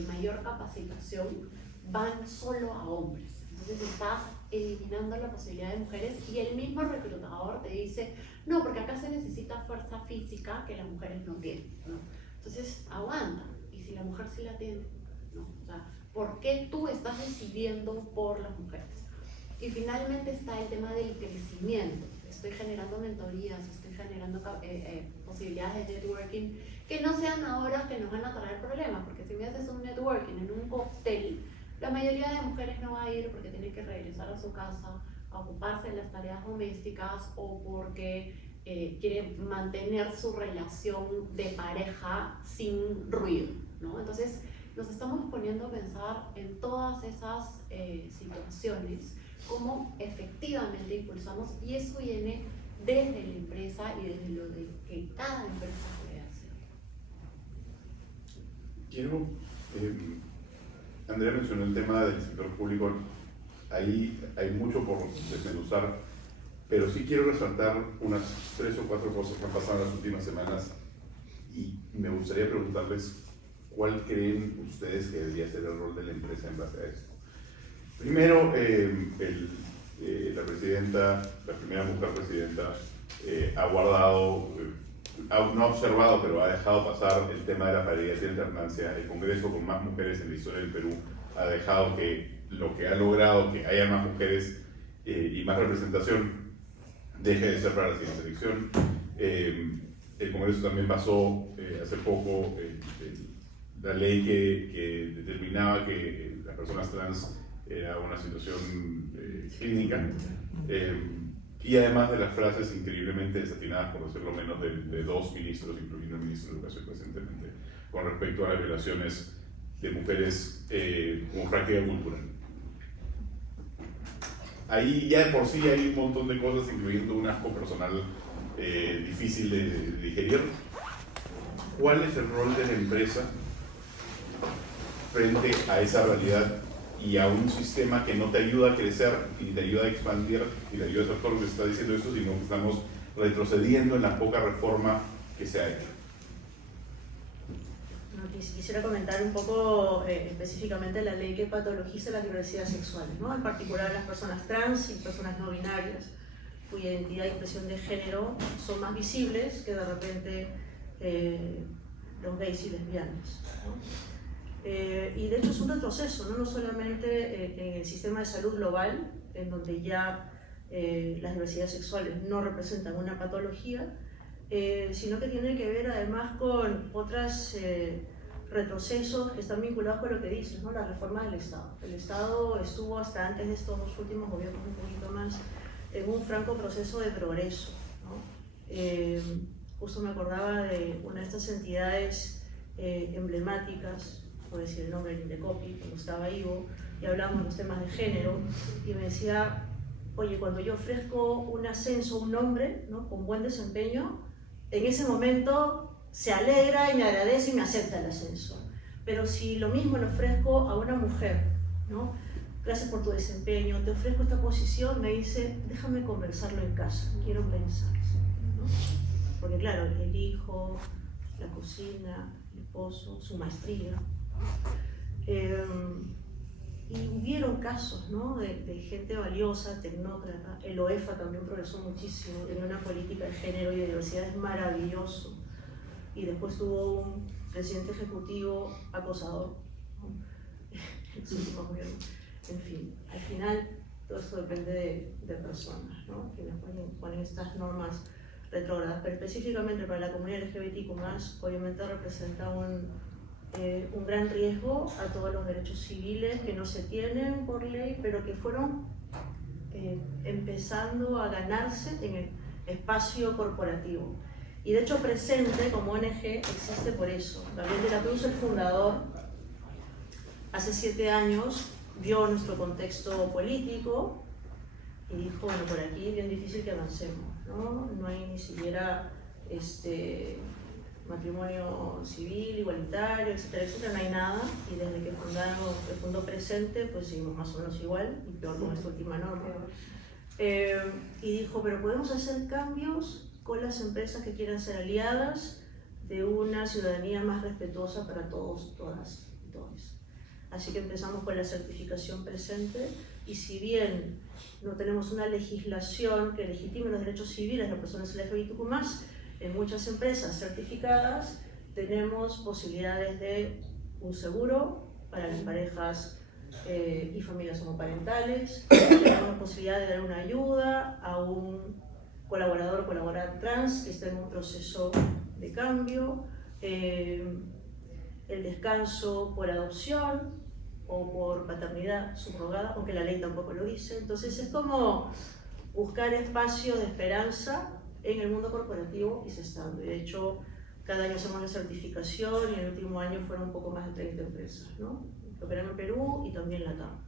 mayor capacitación, van solo a hombres. Entonces estás eliminando la posibilidad de mujeres y el mismo reclutador te dice, no, porque acá se necesita fuerza física que las mujeres no tienen, ¿no? Entonces aguanta, y si la mujer sí la tiene, ¿no? O sea, ¿por qué tú estás decidiendo por las mujeres? Y finalmente está el tema del crecimiento. Estoy generando mentorías, estoy generando posibilidades de networking que no sean ahora que nos van a traer problemas, porque si me haces un networking en un cóctel, la mayoría de mujeres no va a ir porque tiene que regresar a su casa, a ocuparse de las tareas domésticas o porque quiere mantener su relación de pareja sin ruido, ¿no? Entonces nos estamos poniendo a pensar en todas esas situaciones, cómo efectivamente impulsamos, y eso viene desde la empresa y desde lo de que cada empresa puede hacer. Quiero, Andrea mencionó el tema del sector público, ahí hay mucho por desmenuzar, pero sí quiero resaltar unas 3 o 4 cosas que han pasado en las últimas semanas y me gustaría preguntarles cuál creen ustedes que debería ser el rol de la empresa en base a esto. Primero, la presidenta, la primera mujer presidenta, ha guardado, no ha observado, pero ha dejado pasar el tema de la paridad y alternancia. El Congreso, con más mujeres en la historia del Perú, ha dejado que lo que ha logrado, que haya más mujeres y más representación, deje de ser para la siguiente elección. El Congreso también pasó hace poco la ley que determinaba que las personas trans era una situación clínica, y además de las frases increíblemente desatinadas, por decirlo menos, de 2 ministros, incluyendo el ministro de Educación recientemente, con respecto a las violaciones de mujeres como práctica cultural. Ahí ya de por sí hay un montón de cosas, incluyendo un asco personal difícil de digerir. ¿Cuál es el rol de la empresa frente a esa realidad y a un sistema que no te ayuda a crecer y te ayuda a expandir y te ayuda a hacer todo lo que se está diciendo esto, sino que estamos retrocediendo en la poca reforma que se ha hecho? No, quisiera comentar un poco específicamente la ley que patologiza las diversidades sexuales, ¿no? En particular las personas trans y personas no binarias, cuya identidad y expresión de género son más visibles que de repente los gays y lesbianas, ¿no? Y de hecho es un retroceso, no solamente en el sistema de salud global, en donde ya las diversidades sexuales no representan una patología, sino que tiene que ver además con otros retrocesos que están vinculados con lo que dices, ¿no? La reforma del Estado. El Estado estuvo hasta antes de estos dos últimos gobiernos un poquito más en un franco proceso de progreso, ¿no? Justo me acordaba de una de estas entidades emblemáticas, por decir el nombre, el Indecopi, cuando estaba Ivo, y hablábamos de los temas de género, y me decía, oye, cuando yo ofrezco un ascenso a un hombre, ¿no? Con buen desempeño, en ese momento se alegra y me agradece y me acepta el ascenso. Pero si lo mismo le ofrezco a una mujer, ¿no? Gracias por tu desempeño, te ofrezco esta posición, me dice, déjame conversarlo en casa, quiero pensar, ¿no? Porque claro, el hijo, la cocina, el esposo, su maestría. Y hubieron casos, ¿no? de gente valiosa, tecnócrata. El OEFA también progresó muchísimo, tenía una política de género y de diversidad, es maravilloso. Y después tuvo un presidente ejecutivo acosador, ¿no? En su último gobierno. En fin, al final todo esto depende de personas, ¿no? Quienes ponen estas normas retrógradas, pero específicamente para la comunidad LGBTQ+, obviamente representa un gran riesgo a todos los derechos civiles que no se tienen por ley, pero que fueron empezando a ganarse en el espacio corporativo. Y de hecho Presente, como ONG, existe por eso. Gabriel de la Cruz, el fundador, hace 7 años vio nuestro contexto político y dijo, bueno, por aquí es bien difícil que avancemos, ¿no? No hay ni siquiera matrimonio civil, igualitario, etcétera, etcétera, no hay nada. Y desde que fundó Presente, pues seguimos más o menos igual, y peor con esta última norma. Y dijo, pero podemos hacer cambios con las empresas que quieran ser aliadas de una ciudadanía más respetuosa para todos, todas y todos. Así que empezamos con la certificación Presente, y si bien no tenemos una legislación que legitime los derechos civiles de las personas LGBTQ+, en muchas empresas certificadas tenemos posibilidades de un seguro para las parejas y familias homoparentales, tenemos posibilidad de dar una ayuda a un colaborador o colaboradora trans que está en un proceso de cambio, el descanso por adopción o por paternidad subrogada, aunque la ley tampoco lo dice. Entonces es como buscar espacios de esperanza en el mundo corporativo y se está dando. De hecho, cada año hacemos la certificación y el último año fueron un poco más de 30 empresas, ¿no? Que operan en Perú y también LATAM.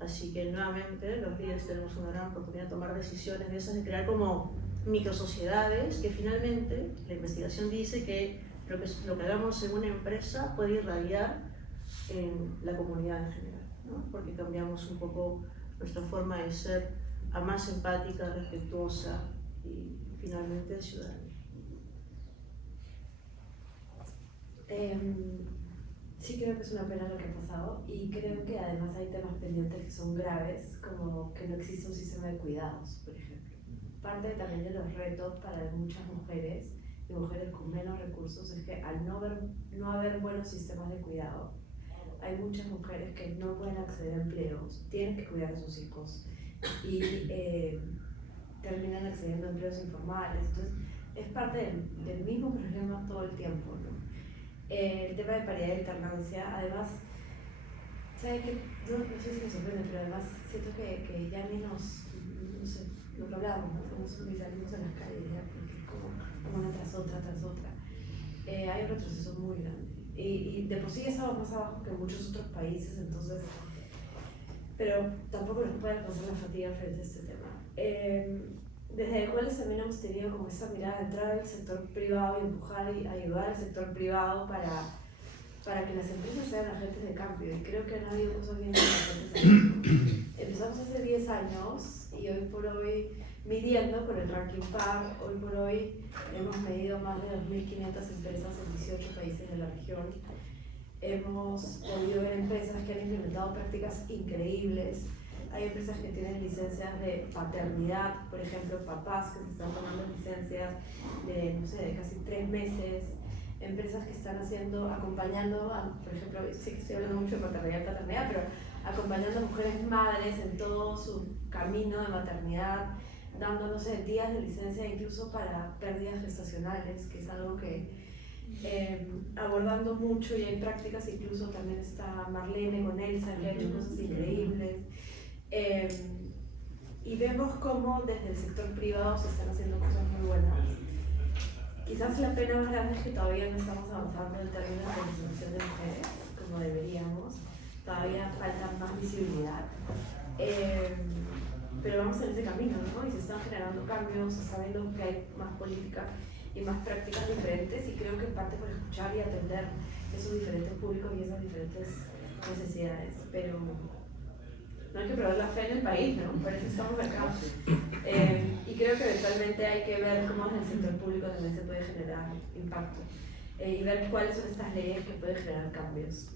Así que nuevamente los líderes tenemos una gran oportunidad de tomar decisiones de esas, de crear como microsociedades que finalmente la investigación dice que lo que hagamos en una empresa puede irradiar en la comunidad en general, ¿no? Porque cambiamos un poco nuestra forma de ser a más empática, respetuosa y finalmente ciudadanía. Sí creo que es una pena lo que ha pasado, y creo que además hay temas pendientes que son graves, como que no existe un sistema de cuidados, por ejemplo. Parte también de los retos para muchas mujeres y mujeres con menos recursos es que al no haber buenos sistemas de cuidado, hay muchas mujeres que no pueden acceder a empleos, tienen que cuidar a sus hijos y terminan accediendo a empleos informales. Entonces es parte del mismo problema todo el tiempo, ¿no? El tema de paridad y alternancia, además, ¿sabes qué? No sé si me sorprende, pero además siento que ya menos, no sé, lo que hablábamos, ¿no? Somos solidarismos en las calles, ¿ya? Porque es como una tras otra, tras otra. Hay un retroceso muy grande. Y de por sí ya estamos más abajo que muchos otros países, entonces, pero tampoco nos puede alcanzar la fatiga frente a este tema. Desde Ecuales también hemos tenido como esa mirada de entrar al sector privado y empujar y ayudar al sector privado para para que las empresas sean agentes de cambio, y creo que han habido cosas bien interesantes ahí. Empezamos hace 10 años y hoy por hoy, midiendo con el ranking PAR, hoy por hoy hemos medido más de 2.500 empresas en 18 países de la región. Hemos podido ver empresas que han implementado prácticas increíbles. Hay empresas que tienen licencias de paternidad, por ejemplo, papás que se están tomando licencias de, no sé, de casi 3 meses. Empresas que están acompañando, por ejemplo, sí que estoy hablando mucho de maternidad y paternidad, pero acompañando a mujeres madres en todo su camino de maternidad, dando, no sé, días de licencia incluso para pérdidas gestacionales, que es algo que abordando mucho, y hay prácticas, incluso también está Marlene con Elsa, que ha hecho cosas increíbles. Y vemos cómo desde el sector privado se están haciendo cosas muy buenas. Quizás la pena más grande es que todavía no estamos avanzando en términos de representación de mujeres como deberíamos, todavía falta más visibilidad, pero vamos en ese camino, ¿no? Y se están generando cambios, se está viendo que hay más políticas y más prácticas diferentes, y creo que en parte por escuchar y atender esos diferentes públicos y esas diferentes necesidades, pero no hay que perder la fe en el país, ¿no? Por eso estamos acá. Y creo que eventualmente hay que ver cómo en el sector público también se puede generar impacto y ver cuáles son estas leyes que pueden generar cambios.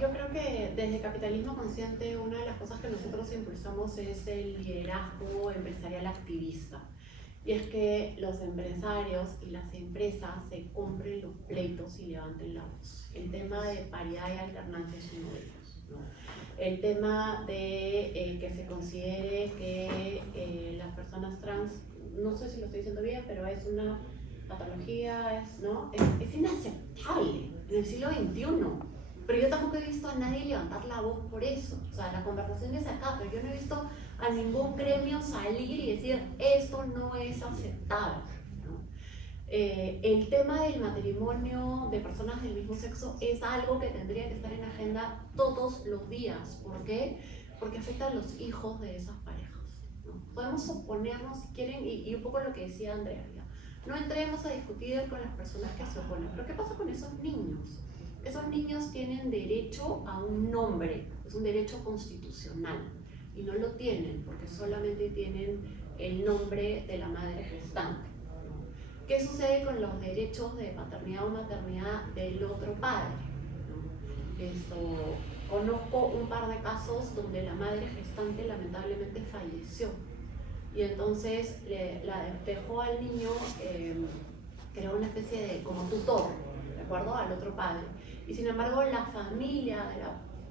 Yo creo que desde Capitalismo Consciente una de las cosas que nosotros impulsamos es el liderazgo empresarial activista. Y es que los empresarios y las empresas se compren los pleitos y levanten la voz. El tema de paridad y alternancia es uno de ellos, ¿no? El tema de que se considere que las personas trans, no sé si lo estoy diciendo bien, pero es una patología, es inaceptable en el siglo XXI. Pero yo tampoco he visto a nadie levantar la voz por eso. O sea, la conversación es acá, pero yo no he visto a ningún gremio salir y decir esto no es aceptable, ¿no? El tema del matrimonio de personas del mismo sexo es algo que tendría que estar en agenda todos los días. ¿Por qué? Porque afecta a los hijos de esas parejas, ¿no? Podemos oponernos si quieren, y un poco lo que decía Andrea, ¿ya? No entremos a discutir con las personas que se oponen. Pero ¿qué pasa con esos niños? Esos niños tienen derecho a un nombre, es un derecho constitucional, y no lo tienen porque solamente tienen el nombre de la madre gestante, ¿no? ¿Qué sucede con los derechos de paternidad o maternidad del otro padre, ¿no? Conozco un par de casos donde la madre gestante lamentablemente falleció, y entonces dejó al niño, que era una especie de como tutor, ¿de acuerdo?, al otro padre. Y sin embargo, la familia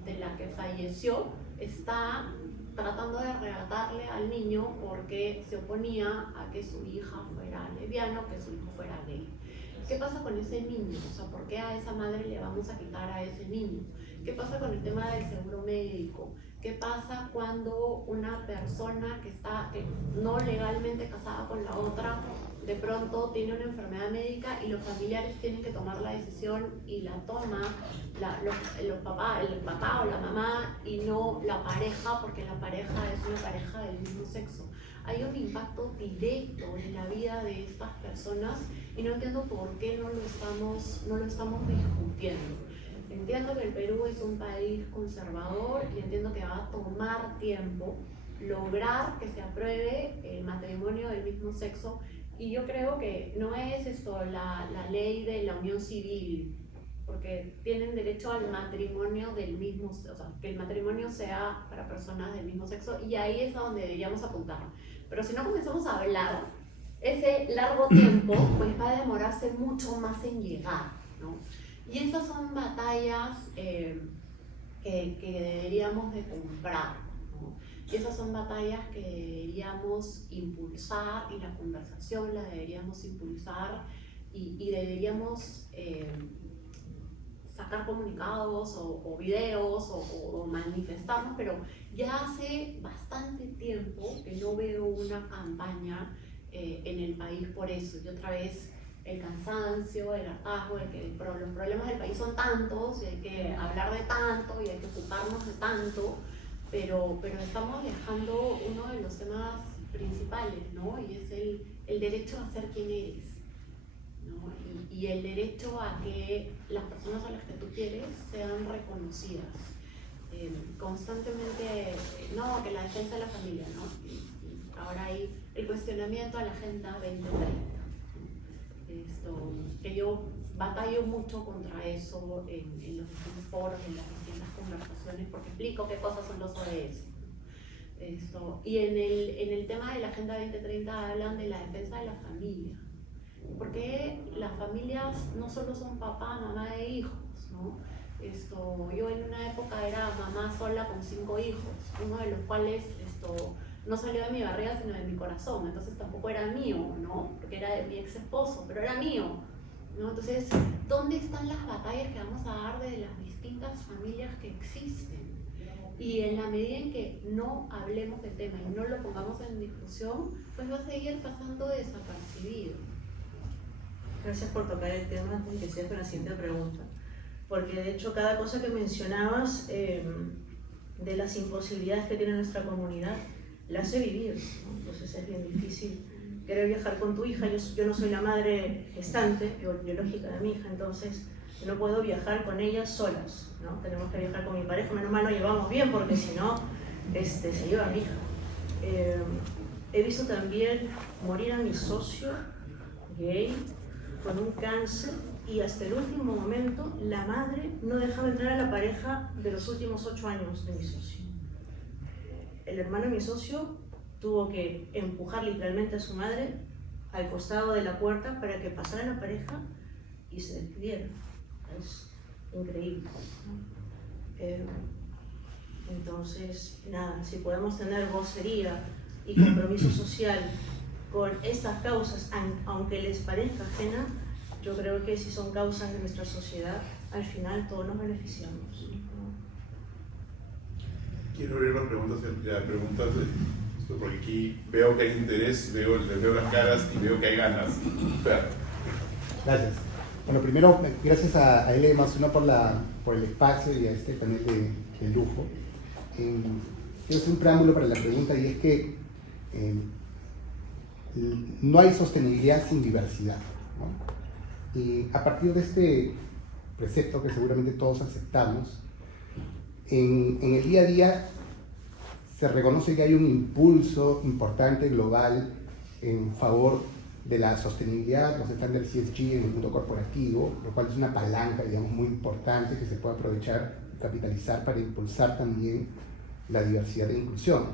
de la que falleció está tratando de arrebatarle al niño porque se oponía a que su hija fuera lesbiana, que su hijo fuera gay. ¿Qué pasa con ese niño? O sea, ¿por qué a esa madre le vamos a quitar a ese niño? ¿Qué pasa con el tema del seguro médico? ¿Qué pasa cuando una persona que está no legalmente casada con la otra de pronto tiene una enfermedad médica y los familiares tienen que tomar la decisión y la toma el papá o la mamá y no la pareja, porque la pareja es una pareja del mismo sexo? Hay un impacto directo en la vida de estas personas y no entiendo por qué no lo estamos discutiendo. Entiendo que el Perú es un país conservador y entiendo que va a tomar tiempo lograr que se apruebe el matrimonio del mismo sexo, y yo creo que no es esto la ley de la unión civil, porque tienen derecho al matrimonio del mismo, o sea, que el matrimonio sea para personas del mismo sexo, y ahí es a donde deberíamos apuntar. Pero si no comenzamos a hablar, ese largo tiempo pues va a demorarse mucho más en llegar, ¿no? Y esas son batallas que deberíamos de comprar, ¿no? Y esas son batallas que deberíamos impulsar, y la conversación la deberíamos impulsar, y deberíamos sacar comunicados o videos o manifestarnos, pero ya hace bastante tiempo que no veo una campaña en el país por eso. Y otra vez, el cansancio, el hartazgo, de que los problemas del país son tantos y hay que hablar de tanto y hay que ocuparnos de tanto, pero estamos dejando uno de los temas principales, ¿no? Y es el derecho a ser quien eres, ¿no? Y el derecho a que las personas a las que tú quieres sean reconocidas. Constantemente, no, que la defensa de la familia, ¿no? Y ahora hay el cuestionamiento a la Agenda 2030. Que yo batallo mucho contra eso en los distintos foros, en las distintas conversaciones, porque explico qué cosas son los ODS. Y en el tema de la Agenda 2030 hablan de la defensa de la familia. Porque las familias no solo son papá, mamá e hijos, ¿no? Yo en una época era mamá sola con 5 hijos, uno de los cuales no salió de mi barriga sino de mi corazón, entonces tampoco era mío, ¿no? Porque era de mi ex esposo, pero era mío, ¿no? Entonces, ¿dónde están las batallas que vamos a dar de las distintas familias que existen? Y en la medida en que no hablemos del tema y no lo pongamos en discusión, pues va a seguir pasando desapercibido. Gracias por tocar el tema antes de que sigas con la siguiente pregunta. Porque de hecho cada cosa que mencionabas de las imposibilidades que tiene nuestra comunidad, las he vivido, ¿no? Entonces es bien difícil querer viajar con tu hija. Yo no soy la madre gestante, biológica de mi hija, entonces no puedo viajar con ellas solas, ¿no? Tenemos que viajar con mi pareja, menos mal nos llevamos bien porque si no, se lleva a mi hija. He visto también morir a mi socio gay con un cáncer y hasta el último momento la madre no dejaba entrar a la pareja de los últimos 8 años de mi socio. El hermano de mi socio tuvo que empujar literalmente a su madre al costado de la puerta para que pasara la pareja y se despidiera. Es increíble, ¿no? Entonces, nada, si podemos tener vocería y compromiso social con estas causas, aunque les parezca ajena, yo creo que si son causas de nuestra sociedad, al final todos nos beneficiamos, ¿no? Quiero abrir las preguntas porque aquí veo que hay interés, les veo las caras y veo que hay ganas. Gracias. Bueno, primero, gracias a L +1 por el espacio y a este panel de lujo. Quiero hacer un preámbulo para la pregunta y es que no hay sostenibilidad sin diversidad, ¿no? Y a partir de este precepto que seguramente todos aceptamos, en el día a día se reconoce que hay un impulso importante global en favor de la sostenibilidad, los estándares ESG en el mundo corporativo, lo cual es una palanca, digamos, muy importante que se puede aprovechar y capitalizar para impulsar también la diversidad e inclusión.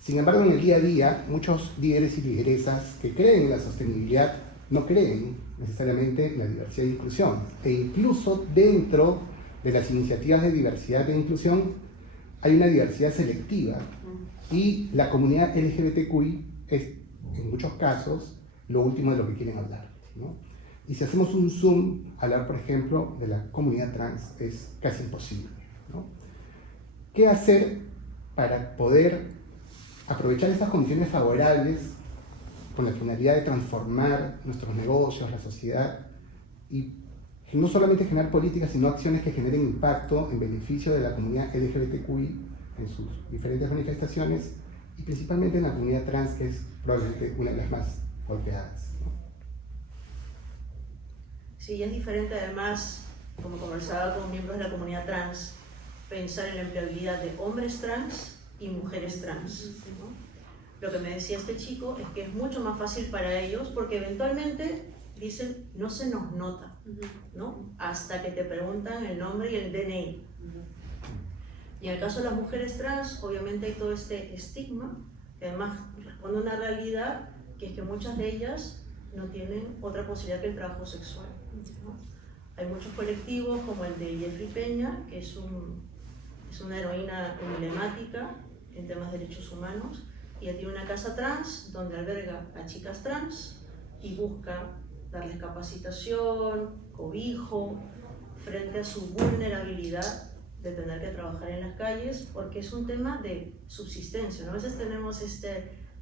Sin embargo, en el día a día, muchos líderes y lideresas que creen en la sostenibilidad no creen necesariamente en la diversidad e inclusión. E incluso dentro de las iniciativas de diversidad e inclusión hay una diversidad selectiva y la comunidad LGBTQI es, en muchos casos, lo último de lo que quieren hablar, ¿no? Y si hacemos un zoom, hablar, por ejemplo, de la comunidad trans es casi imposible, ¿no? ¿Qué hacer para poder aprovechar estas condiciones favorables con la finalidad de transformar nuestros negocios, la sociedad, y no solamente generar políticas, sino acciones que generen impacto en beneficio de la comunidad LGBTQI en sus diferentes manifestaciones y principalmente en la comunidad trans, que es probablemente una de las más golpeadas, ¿no? Sí, es diferente además, como conversaba con miembros de la comunidad trans, pensar en la empleabilidad de hombres trans y mujeres trans, ¿no? Lo que me decía este chico es que es mucho más fácil para ellos porque eventualmente dicen, no se nos nota, ¿no? Hasta que te preguntan el nombre y el DNI. Y en el caso de las mujeres trans, obviamente hay todo este estigma, que además responde a una realidad, que es que muchas de ellas no tienen otra posibilidad que el trabajo sexual, ¿no? Hay muchos colectivos como el de Jeffrey Peña, que es una heroína emblemática en temas de derechos humanos, y ella tiene una casa trans donde alberga a chicas trans y busca darles capacitación, cobijo, frente a su vulnerabilidad de tener que trabajar en las calles, porque es un tema de subsistencia, ¿no? A veces tenemos esta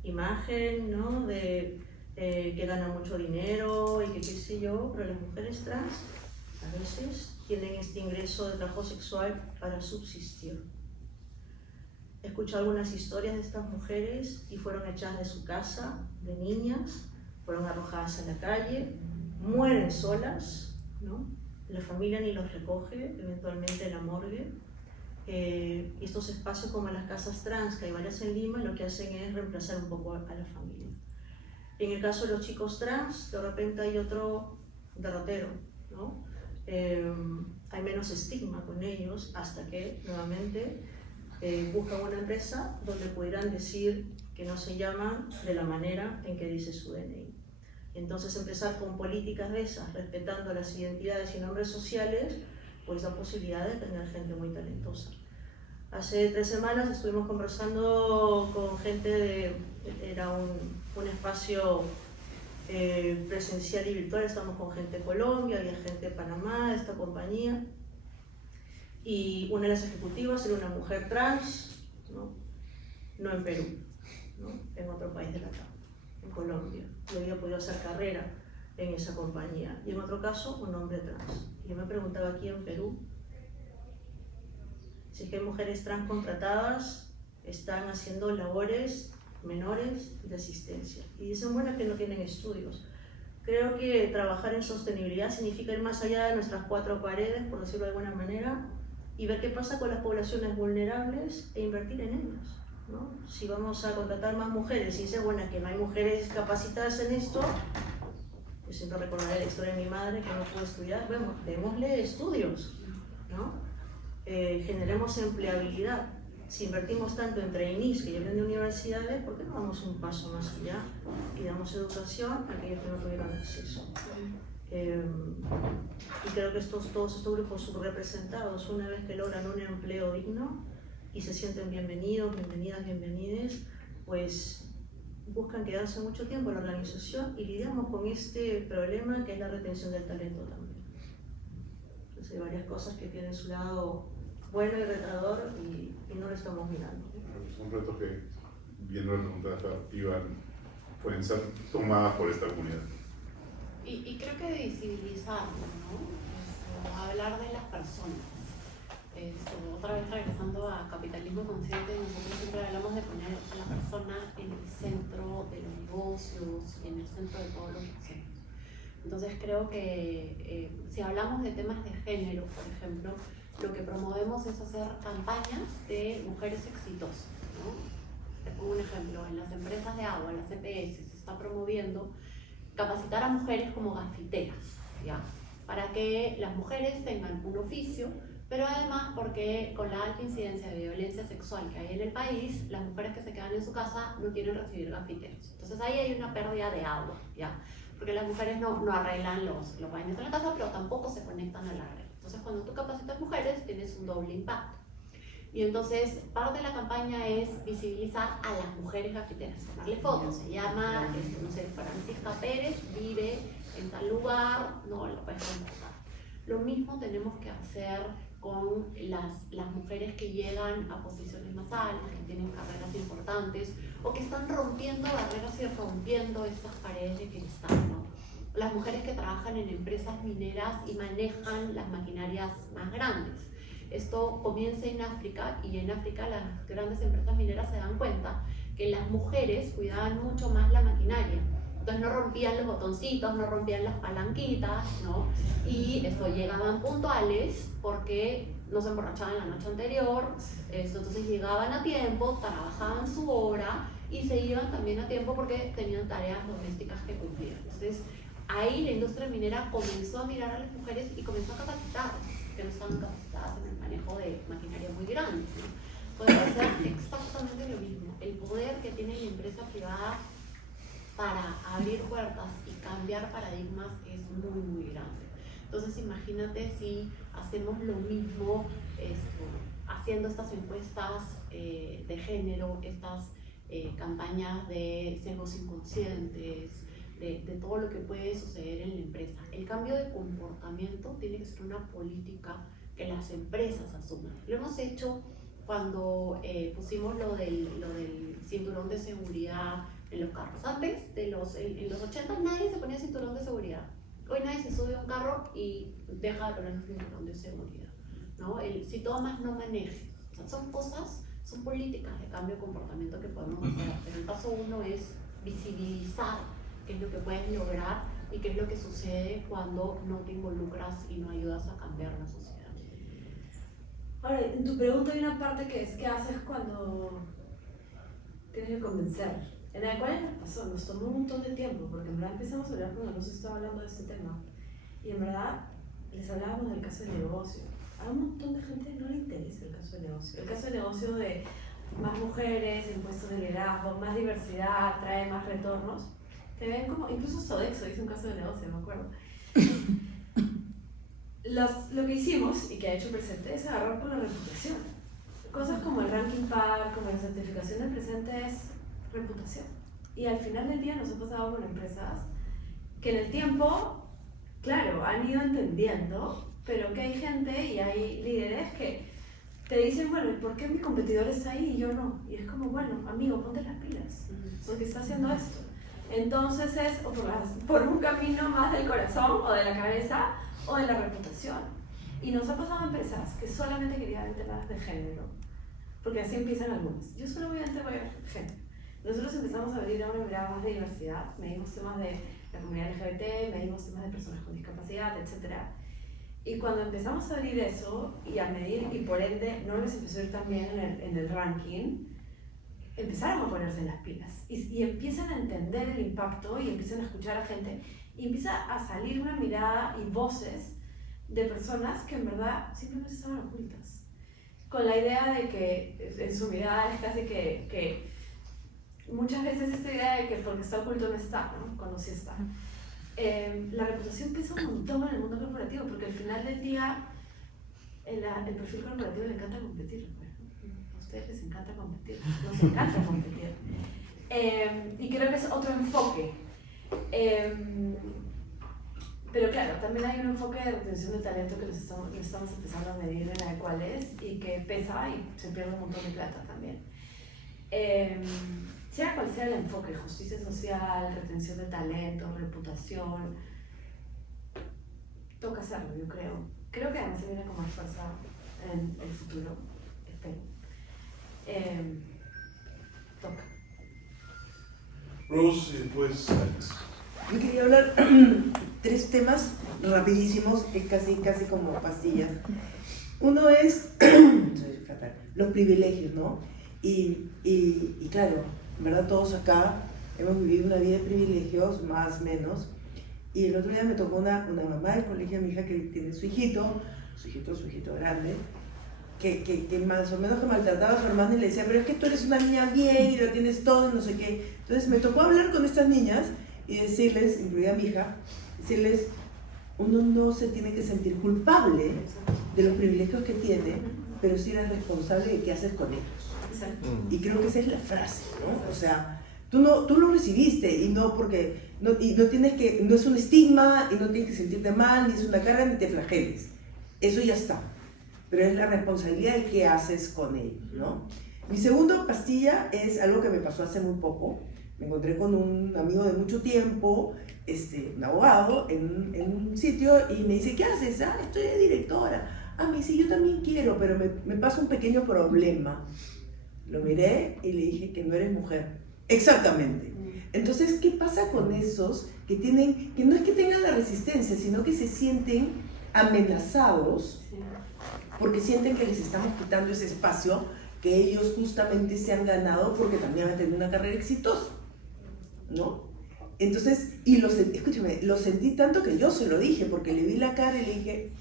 imagen, ¿no? de que gana mucho dinero y que qué sé yo, pero las mujeres trans a veces tienen este ingreso de trabajo sexual para subsistir. He escuchado algunas historias de estas mujeres y fueron echadas de su casa, de niñas, fueron arrojadas a la calle mueren solas, ¿no? La familia ni los recoge, eventualmente la morgue. Y estos espacios como las casas trans, que hay varias en Lima, lo que hacen es reemplazar un poco a la familia. En el caso de los chicos trans, de repente hay otro derrotero, ¿no? Hay menos estigma con ellos hasta que nuevamente buscan una empresa donde pudieran decir que no se llaman de la manera en que dice su DNI. Entonces empezar con políticas de esas, respetando las identidades y nombres sociales, pues da posibilidad de tener gente muy talentosa. Hace 3 semanas estuvimos conversando con gente era un espacio presencial y virtual, estábamos con gente de Colombia, había gente de Panamá, de esta compañía, y una de las ejecutivas era una mujer trans, no en Perú, ¿no? En otro país de la TAM, en Colombia, y había podido hacer carrera en esa compañía, y en otro caso un hombre trans. Y yo me preguntaba aquí en Perú, si es que hay mujeres trans contratadas, están haciendo labores menores de asistencia. Y dicen, bueno, es que no tienen estudios. Creo que trabajar en sostenibilidad significa ir más allá de nuestras 4 paredes, por decirlo de alguna manera, y ver qué pasa con las poblaciones vulnerables e invertir en ellas, ¿no? Si vamos a contratar más mujeres y dice, bueno, es que no hay mujeres capacitadas en esto, yo siempre recordaré la historia de mi madre que no pudo estudiar. Bueno, démosle estudios, ¿no? Generemos empleabilidad. Si invertimos tanto en trainees que lleven de universidades, ¿por qué no damos un paso más allá y damos educación a aquellos que no tuvieron acceso? Y creo que todos estos grupos subrepresentados, una vez que logran un empleo digno y se sienten bienvenidos, bienvenidas, bienvenides, pues buscan quedarse mucho tiempo en la organización y lidiamos con este problema que es la retención del talento también. Entonces hay varias cosas que tienen su lado bueno y retador y no lo estamos mirando. Son retos que, viendo la pregunta de Iván, pueden ser tomadas por esta comunidad. Y creo que visibilizarlo, ¿no? Hablar de las personas. Otra vez regresando a capitalismo consciente, nosotros siempre hablamos de poner a la persona en el centro de los negocios y en el centro de todo lo que hacemos. Entonces creo que si hablamos de temas de género, por ejemplo, lo que promovemos es hacer campañas de mujeres exitosas, ¿no? Te pongo un ejemplo, en las empresas de agua, las EPS, se está promoviendo capacitar a mujeres como gafiteras, ¿ya? Para que las mujeres tengan un oficio, pero además porque con la alta incidencia de violencia sexual que hay en el país, las mujeres que se quedan en su casa no quieren recibir gafiteros. Entonces ahí hay una pérdida de agua, ¿ya? Porque las mujeres no arreglan los baños en la casa, pero tampoco se conectan a la red. Entonces cuando tú capacitas mujeres tienes un doble impacto. Y entonces parte de la campaña es visibilizar a las mujeres gafiteras, tomarle fotos. Se llama, no sé, Francisca Pérez, vive en tal lugar, no lo puedes contactar. Lo mismo tenemos que hacer con las mujeres que llegan a posiciones más altas, que tienen carreras importantes o que están rompiendo barreras y rompiendo estas paredes de cristal, ¿no? Las mujeres que trabajan en empresas mineras y manejan las maquinarias más grandes. Esto comienza en África y en África las grandes empresas mineras se dan cuenta que las mujeres cuidaban mucho más la maquinaria. Entonces no rompían los botoncitos, no rompían las palanquitas, ¿no? Y llegaban puntuales porque no se emborrachaban la noche anterior, entonces llegaban a tiempo, trabajaban su hora y se iban también a tiempo porque tenían tareas domésticas que cumplir. Entonces ahí la industria minera comenzó a mirar a las mujeres y comenzó a capacitar, que no estaban capacitadas en el manejo de maquinaria muy grande, ¿no? Puede hacer exactamente lo mismo. El poder que tiene la empresa privada para abrir puertas y cambiar paradigmas es muy, muy grande. Entonces imagínate si hacemos lo mismo haciendo estas encuestas de género, estas campañas de sesgos inconscientes, de todo lo que puede suceder en la empresa. El cambio de comportamiento tiene que ser una política que las empresas asuman. Lo hemos hecho cuando pusimos lo del cinturón de seguridad en los carros. Antes, en los 80 nadie se ponía cinturón de seguridad. Hoy nadie se sube a un carro y deja de poner un cinturón de seguridad, ¿no? Si tomas, no manejes. O sea, son cosas, son políticas de cambio de comportamiento que podemos hacer. Pero el paso 1 es visibilizar qué es lo que puedes lograr y qué es lo que sucede cuando no te involucras y no ayudas a cambiar la sociedad. Ahora, en tu pregunta hay una parte que es ¿qué haces cuando tienes que convencer? En la cual nos pasó, nos tomó un montón de tiempo, porque en verdad empezamos a hablar cuando nos estaba hablando de este tema. Y en verdad les hablábamos del caso del negocio. A un montón de gente no le interesa el caso del negocio. El caso del negocio de más mujeres, impuestos de liderazgo, más diversidad, trae más retornos. Te ven como, incluso Sodexo hizo un caso de negocio, me acuerdo. Lo que hicimos y que ha hecho presente es agarrar por la reputación. Cosas como el ranking par, como la certificación de presente es reputación. Y al final del día nos ha pasado con empresas que en el tiempo, claro, han ido entendiendo, pero que hay gente y hay líderes que te dicen, bueno, ¿y por qué mi competidor está ahí y yo no? Y es como, bueno, amigo, ponte las pilas, porque está haciendo esto. Entonces es o por un camino más del corazón o de la cabeza o de la reputación. Y nos ha pasado a empresas que solamente querían ver temas de género, porque así empiezan algunas. Yo solo voy a ver género. Nosotros empezamos a abrir a una mirada más de diversidad, medimos temas de la comunidad LGBT, medimos temas de personas con discapacidad, etc. Y cuando empezamos a abrir eso y a medir, y por ende no les empezó a ir tan bien en el ranking, empezaron a ponerse las pilas y empiezan a entender el impacto y empiezan a escuchar a gente y empieza a salir una mirada y voces de personas que en verdad simplemente estaban ocultas, con la idea de que en su mirada es casi que muchas veces esta idea de que porque está oculto no está, ¿no? Cuando sí está. La reputación pesa un montón en el mundo corporativo, porque al final del día el perfil corporativo le encanta competir, ¿no? A ustedes les encanta competir, nos encanta competir. Y creo que es otro enfoque. Pero claro, también hay un enfoque de retención de talento que lo estamos empezando a medir en la de cuál es y que pesa y se pierde un montón de plata también. Sea cual sea el enfoque, justicia social, retención de talento, reputación, toca hacerlo, yo creo. Creo que además se viene con más fuerza en el futuro, espero. Toca. Rose, pues Alex. Yo quería hablar tres temas rapidísimos, casi como pastillas. Uno es soy fatal, los privilegios, ¿no? Y claro, en verdad todos acá hemos vivido una vida de privilegios, más o menos. Y el otro día me tocó una mamá del colegio de mi hija que tiene su hijito grande, que más o menos que maltrataba a su hermana y le decía, pero es que tú eres una niña bien y lo tienes todo y no sé qué. Entonces me tocó hablar con estas niñas y decirles, incluida mi hija, decirles, uno no se tiene que sentir culpable de los privilegios que tiene, pero sí eres responsable de qué haces con ellos. Y creo que esa es la frase, ¿no? O sea, tú lo recibiste y no porque, no es un estigma y no tienes que sentirte mal, ni es una carga, ni te flageles. Eso ya está. Pero es la responsabilidad de qué haces con ellos, ¿no? Mi segunda pastilla es algo que me pasó hace muy poco. Me encontré con un amigo de mucho tiempo, un abogado, en un sitio y me dice, ¿qué haces? Estoy de directora. Me dice, yo también quiero, pero me pasa un pequeño problema. Lo miré y le dije que no eres mujer. Exactamente. Entonces, ¿qué pasa con esos que no es que tengan la resistencia, sino que se sienten amenazados porque sienten que les estamos quitando ese espacio que ellos justamente se han ganado porque también han tenido una carrera exitosa, ¿no? Entonces, escúchame, lo sentí tanto que yo se lo dije, porque le vi la cara y le dije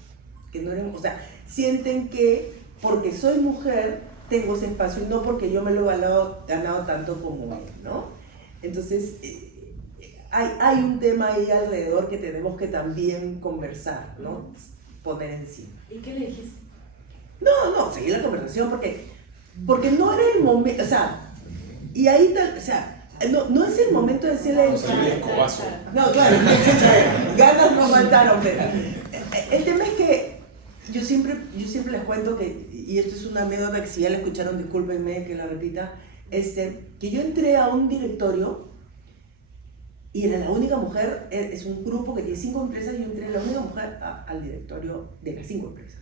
que no eran, o sea, sienten que porque soy mujer tengo ese espacio y no porque yo me lo he ganado tanto como él, ¿no? Entonces, hay un tema ahí alrededor que tenemos que también conversar, ¿no? Poner encima. ¿Y qué le dijiste? No, seguí la conversación porque no era el momento, o sea, y ahí tal, o sea, no es el momento de decirle... No, claro, ganas no faltaron, pero el tema es que yo siempre les cuento que, y esto es una anécdota que si ya la escucharon, discúlpenme que la repita, que yo entré a un directorio y era la única mujer, es un grupo que tiene 5 empresas, y yo entré la única mujer al directorio de las 5 empresas.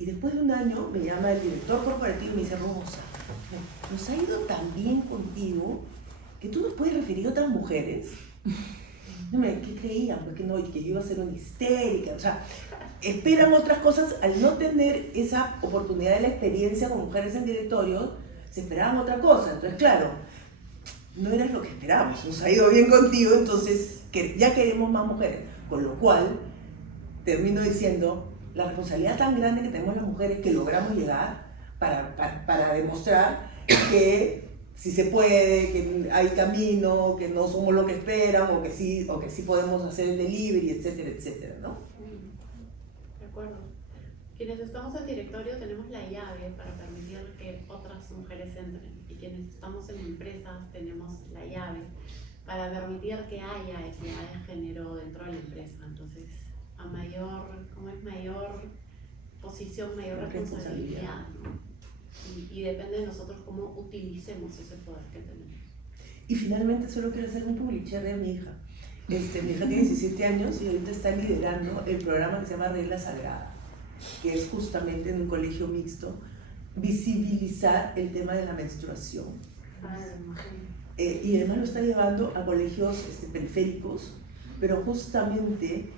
Y después de un año me llama el director corporativo y me dice, Rosa, nos ha ido tan bien contigo que tú nos puedes referir a otras mujeres. ¿qué creían? Pues que no, que yo iba a ser una histérica, o sea, esperan otras cosas al no tener esa oportunidad de la experiencia con mujeres en directorios, se esperaban otra cosa, entonces claro, no era lo que esperábamos, nos ha ido bien contigo, entonces ya queremos más mujeres, con lo cual termino diciendo, la responsabilidad tan grande que tenemos las mujeres que logramos llegar para demostrar que si se puede, que hay camino, que no somos lo que esperan, o que sí podemos hacer el delivery, etcétera, etcétera, ¿no? De acuerdo. Quienes estamos en directorio tenemos la llave para permitir que otras mujeres entren, y quienes estamos en empresas tenemos la llave para permitir que haya equidad de género dentro de la empresa. Entonces, a mayor posición, mayor responsabilidad, ¿no? Y depende de nosotros cómo utilicemos ese poder que tenemos. Y finalmente solo quiero hacer un publicidad de mi hija. Mi hija tiene 17 años y ahorita está liderando el programa que se llama Regla Sagrada, que es justamente en un colegio mixto visibilizar el tema de la menstruación. Y además lo está llevando a colegios periféricos, pero justamente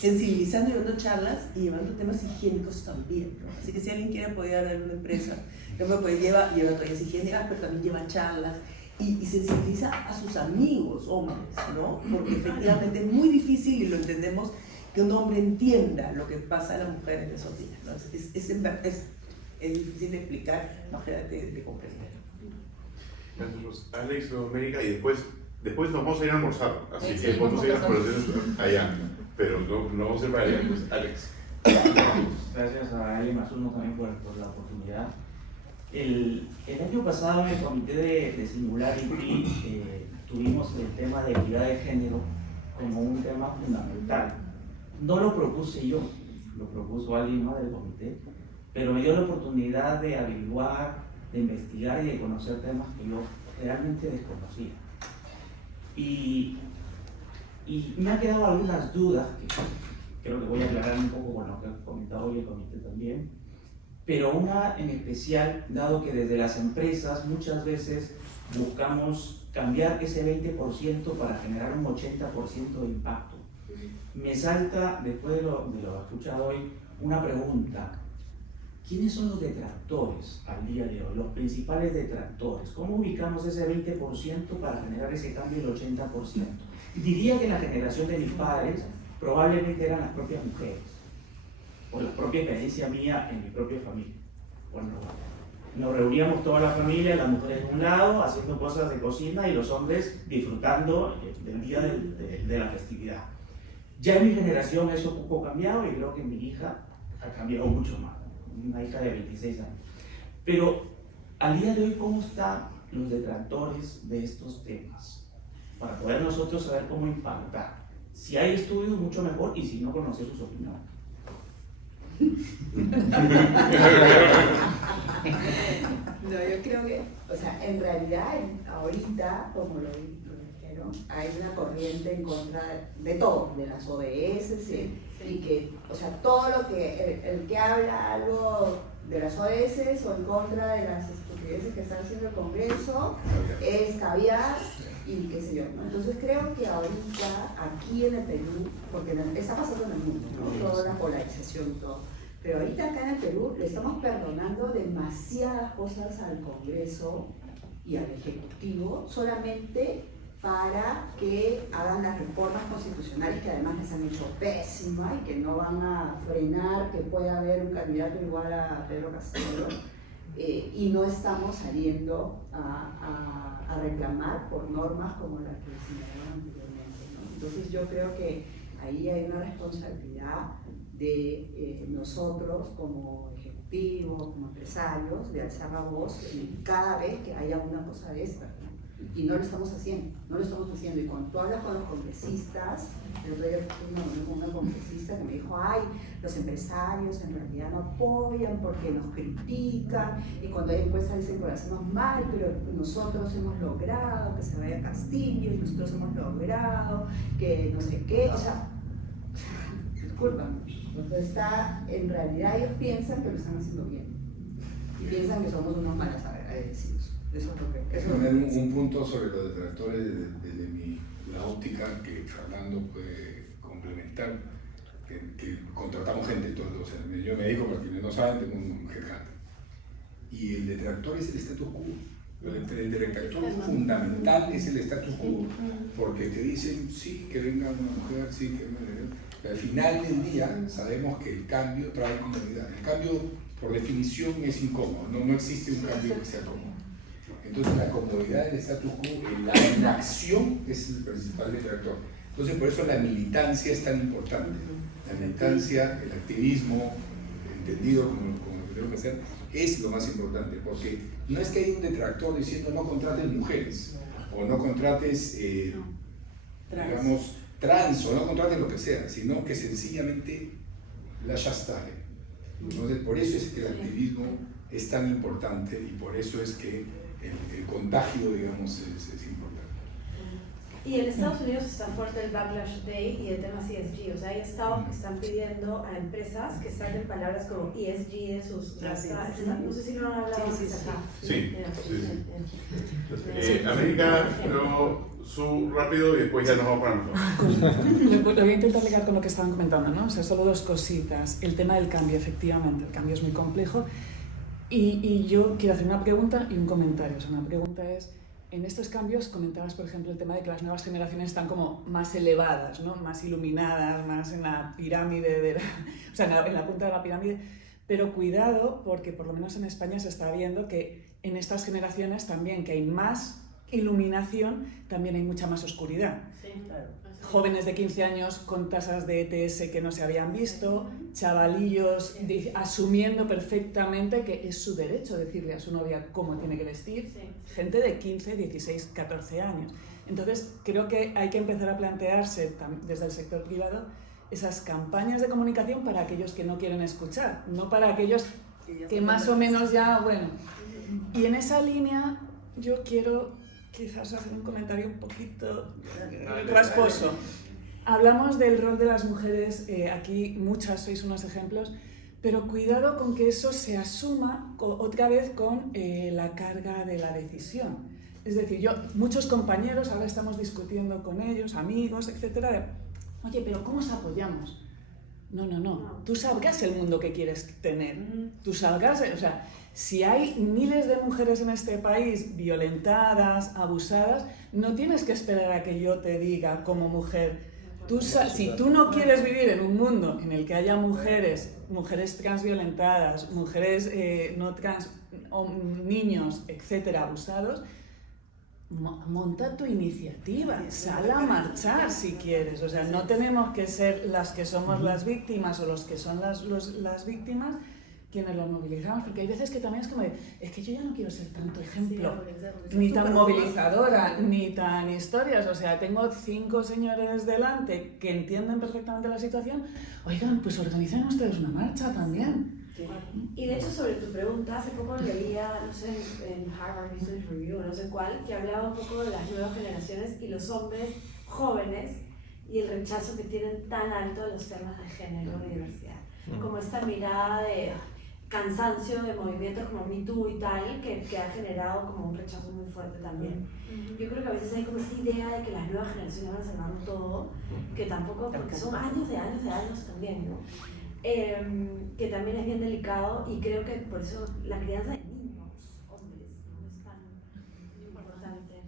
sensibilizando y llevando charlas y llevando temas higiénicos también, ¿no? Así que si alguien quiere apoyar a una empresa, pues lleva toallas higiénicas, pero también lleva charlas y sensibiliza a sus amigos hombres, ¿no? Porque efectivamente es muy difícil, y lo entendemos, que un hombre entienda lo que pasa a la mujer en esos días, ¿no? Es difícil de explicar, imagínate de comprender. Gracias, Alex, América, y después nos vamos a ir a almorzar, así Sí, que podemos vamos ir a a exploraciones allá, pero no vamos a ir para allá, pues Alex. Gracias a Eli Masuno también por la oportunidad. El año pasado en el comité de Singularity tuvimos el tema de equidad de género como un tema fundamental. No lo propuse yo, lo propuso alguien más del comité, pero me dio la oportunidad de averiguar, de investigar y de conocer temas que yo realmente desconocía. Y me han quedado algunas dudas que creo que voy a aclarar un poco con lo que ha comentado hoy el comité también, pero una en especial, dado que desde las empresas muchas veces buscamos cambiar ese 20% para generar un 80% de impacto. Me salta, después de lo escuchado hoy, una pregunta. ¿Quiénes son los detractores al día de hoy, los principales detractores? ¿Cómo ubicamos ese 20% para generar ese cambio del 80%? Diría que en la generación de mis padres probablemente eran las propias mujeres, por la propia experiencia mía en mi propia familia. Cuando nos reuníamos toda la familia, las mujeres de un lado haciendo cosas de cocina y los hombres disfrutando del día de la festividad. Ya en mi generación eso un poco cambiado y creo que en mi hija ha cambiado mucho más. Una hija de 26 años. Pero al día de hoy, ¿cómo están los detractores de estos temas? Para poder nosotros saber cómo impactar. Si hay estudios, mucho mejor, y si no, conocer sus opiniones. No, yo creo que, o sea, en realidad, ahorita, como lo dijeron, hay una corriente en contra de todo, de las ODS, ¿sí? Y que, o sea, todo lo que, el que habla algo de las ODS o en contra de las estupideces que está haciendo el Congreso es caviar y qué sé yo, ¿no? Entonces creo que ahorita, aquí en el Perú, porque está pasando en el mundo, ¿no? Toda la polarización y todo, pero ahorita acá en el Perú le estamos perdonando demasiadas cosas al Congreso y al Ejecutivo solamente para que hagan las reformas constitucionales que además les han hecho pésima y que no van a frenar que pueda haber un candidato igual a Pedro Castillo, y no estamos saliendo a reclamar por normas como las que señalaron anteriormente, ¿no? Entonces yo creo que ahí hay una responsabilidad de nosotros como ejecutivos, como empresarios, de alzar la voz cada vez que haya una cosa de esta, ¿no? Y no lo estamos haciendo, Y cuando tú hablas con los congresistas, el otro día fui con una congresista que me dijo, ay, los empresarios en realidad no apoyan porque nos critican, y cuando hay encuestas dicen que lo hacemos mal, pero nosotros hemos logrado que se vaya a Castillo, y nosotros hemos logrado que no sé qué, o sea, disculpan, en realidad ellos piensan que lo están haciendo bien, y piensan que somos unos malos agradecidos. Eso es lo que... Quiero poner un punto sobre los detractores desde la óptica que Fernando puede complementar, que contratamos gente, todo, o sea, yo me dedico, para quienes no saben, tengo un headhunter. Y el detractor es el status quo. El detractor fundamental es el status quo, porque te dicen, sí, que venga una mujer, sí, que venga una mujer. Pero al final del día sabemos que el cambio trae comodidad. El cambio, por definición, es incómodo, no existe un cambio que sea cómodo. Entonces la comodidad del status quo, la inacción es el principal detractor. Entonces por eso la militancia es tan importante. La militancia, el activismo, entendido como lo que tenemos que hacer, es lo más importante, porque no es que haya un detractor diciendo no contrates mujeres, o no contrates, digamos, trans, o no contrates lo que sea, sino que sencillamente lasciare stare. Entonces por eso es que el activismo es tan importante y por eso es que el contagio, digamos, es importante. Y en Estados Unidos está fuerte el Backlash Day y el tema ESG. O sea, hay estados que están pidiendo a empresas que saquen palabras como ESG de sus... No sé si no han hablado de acá. Sí. América, luego rápido y después ya nos vamos para nosotros. Lo voy a intentar ligar con lo que estaban comentando, ¿no? O sea, solo dos cositas. El tema del cambio, efectivamente, el cambio es muy complejo. Y yo quiero hacer una pregunta y un comentario. O sea, una pregunta es, en estos cambios comentabas, por ejemplo, el tema de que las nuevas generaciones están como más elevadas, ¿no? Más iluminadas, más en la pirámide, o sea, en la punta de la pirámide. Pero cuidado, porque por lo menos en España se está viendo que en estas generaciones también, que hay más iluminación, también hay mucha más oscuridad. Sí, claro. Jóvenes de 15 años con tasas de ETS que no se habían visto, chavalillos asumiendo perfectamente que es su derecho decirle a su novia cómo tiene que vestir, gente de 15, 16, 14 años. Entonces creo que hay que empezar a plantearse desde el sector privado esas campañas de comunicación para aquellos que no quieren escuchar, no para aquellos que más o menos ya, bueno. Y en esa línea yo quiero quizás hacer un comentario un poquito rasposo. Hablamos del rol de las mujeres, aquí muchas sois unos ejemplos, pero cuidado con que eso se asuma otra vez con la carga de la decisión. Es decir, muchos compañeros, ahora estamos discutiendo con ellos, amigos, etcétera, oye, pero ¿cómo os apoyamos? No. Tú sabrás el mundo que quieres tener. Tú sabrás, o sea, si hay miles de mujeres en este país violentadas, abusadas, no tienes que esperar a que yo te diga como mujer. Si tú no quieres vivir en un mundo en el que haya mujeres trans violentadas, mujeres no trans, o niños, etcétera, abusados, monta tu iniciativa, sal a marchar si quieres. O sea, no tenemos que ser las que somos las víctimas o los que son las víctimas quienes los movilizamos, porque hay veces que también es como es que yo ya no quiero ser tanto ejemplo, ni tan movilizadora, ni tan historias. O sea, tengo 5 señores delante que entienden perfectamente la situación. Oigan, pues organicen ustedes una marcha también. Y de hecho, sobre tu pregunta, hace poco leía, no sé, en Harvard Business Review, no sé cuál, que hablaba un poco de las nuevas generaciones y los hombres jóvenes y el rechazo que tienen tan alto a los temas de género y diversidad. Como esta mirada de cansancio de movimientos como Me Too y tal, que ha generado como un rechazo muy fuerte también. Yo creo que a veces hay como esa idea de que las nuevas generaciones van a salvarlo todo, que tampoco, porque son años de años también, ¿no? Que también es bien delicado y creo que por eso la crianza de niños, hombres, no es tan importante.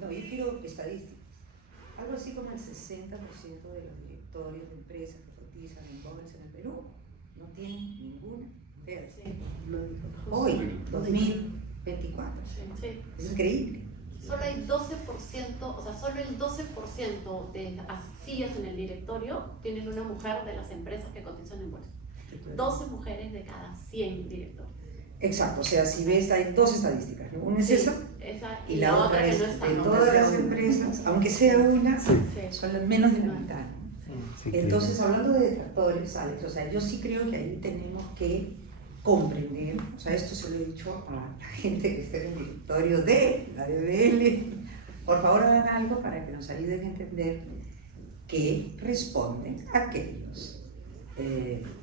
No, yo quiero estadísticas. Algo así como el 60% de los directorios de empresas que cotizan en jóvenes en el Perú no tienen ninguna mujer. Hoy, 2024. Sí. Es increíble. Solo hay 12%, o sea, solo el 12% de las sillas en el directorio tienen una mujer de las empresas que cotizan en bolsa. 12 mujeres de cada 100 directores. Exacto, o sea, si ves, hay 2 estadísticas, ¿no? Una es esa y la otra es que no está. en todas las empresas, aunque sea una, son menos de la mitad. Entonces, hablando de detractores, Alex, o sea, yo sí creo que ahí tenemos que comprender, o sea, esto se lo he dicho a la gente que está en el directorio de la BBL, por favor hagan algo para que nos ayuden a entender que responden aquellos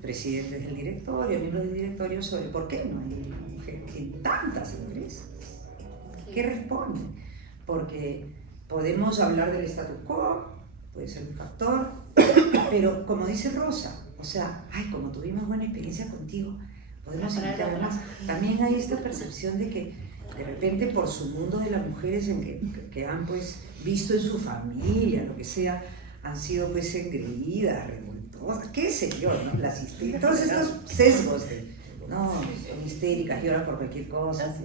presidentes del directorio, miembros del directorio, sobre por qué no hay mujeres en tantas empresas. ¿Qué responden? Porque podemos hablar del status quo, puede ser un factor, pero como dice Rosa, o sea, ay, como tuvimos buena experiencia contigo, podemos invitar más. También hay esta percepción de que de repente por su mundo de las mujeres que han pues visto en su familia, lo que sea, han sido pues engreídas, revoltosas, qué sé yo, ¿no? Las histéricas, todos estos sesgos de, no, son histéricas, lloran por cualquier cosa.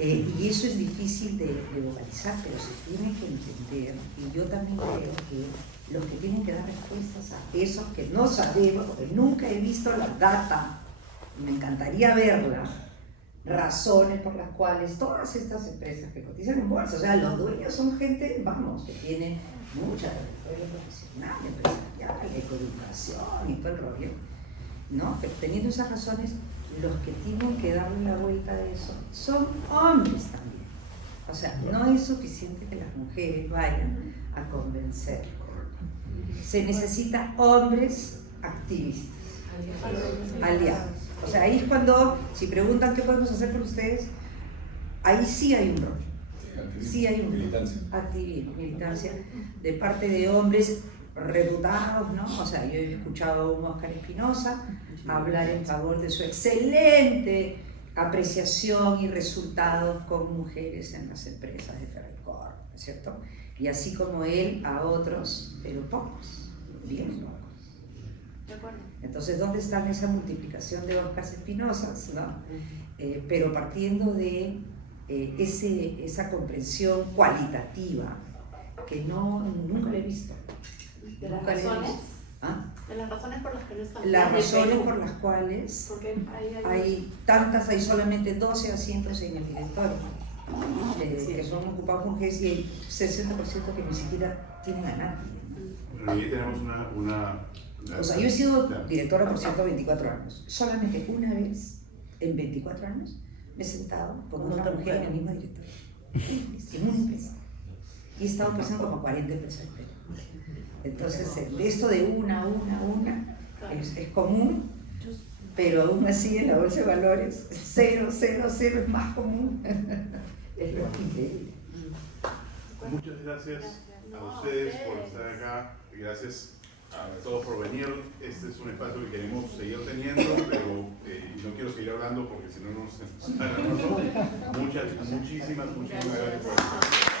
Y eso es difícil de vocalizar, pero se tiene que entender, y yo también creo que los que tienen que dar respuestas a eso que no sabemos, porque nunca he visto la data, me encantaría verla, razones por las cuales todas estas empresas que cotizan en bolsa, o sea, los dueños son gente, vamos, que tiene mucha trayectoria profesional, empresarial, ecoeducación y todo el rollo, ¿no? Pero teniendo esas razones, los que tienen que darle la vuelta a eso son hombres también. O sea, no es suficiente que las mujeres vayan a convencer. Se necesita hombres activistas, aliados. O sea, ahí es cuando, si preguntan qué podemos hacer por ustedes, ahí sí hay un rol. Sí hay un militancia. Activismo, militancia de parte de hombres reputados, ¿no? O sea, yo he escuchado a un Óscar Espinosa hablar en favor de su excelente apreciación y resultados con mujeres en las empresas de Ferreycorp, ¿no es cierto? Y así como él, a otros, pero pocos, bien pocos. De acuerdo. Entonces, ¿dónde está esa multiplicación de Óscar Espinosas, ¿no? Pero partiendo de esa comprensión cualitativa que nunca le he visto. ¿De las Nunca le he razones? visto. ¿Ah? De las razones por las que no están. Las razones Perú. por las cuales Porque hay tantas, hay solamente 12 asientos en el directorio que son ocupados por mujeres y hay 60% que ni siquiera tienen a nadie. Bueno, ahí tenemos una O sea, yo he sido directora por 124 años. Solamente una vez en 24 años me he sentado con otra mujer en el mismo directorio. En una empresa. Y he estado pensando como 40 empresas. Entonces, esto de una es común, pero aún así en la bolsa de valores 0 es más común. Es lo increíble. Muchas gracias a ustedes por estar acá. Gracias a todos por venir. Este es un espacio que queremos seguir teniendo, pero no quiero seguir hablando porque si no nos agarramos. Muchísimas gracias por estar.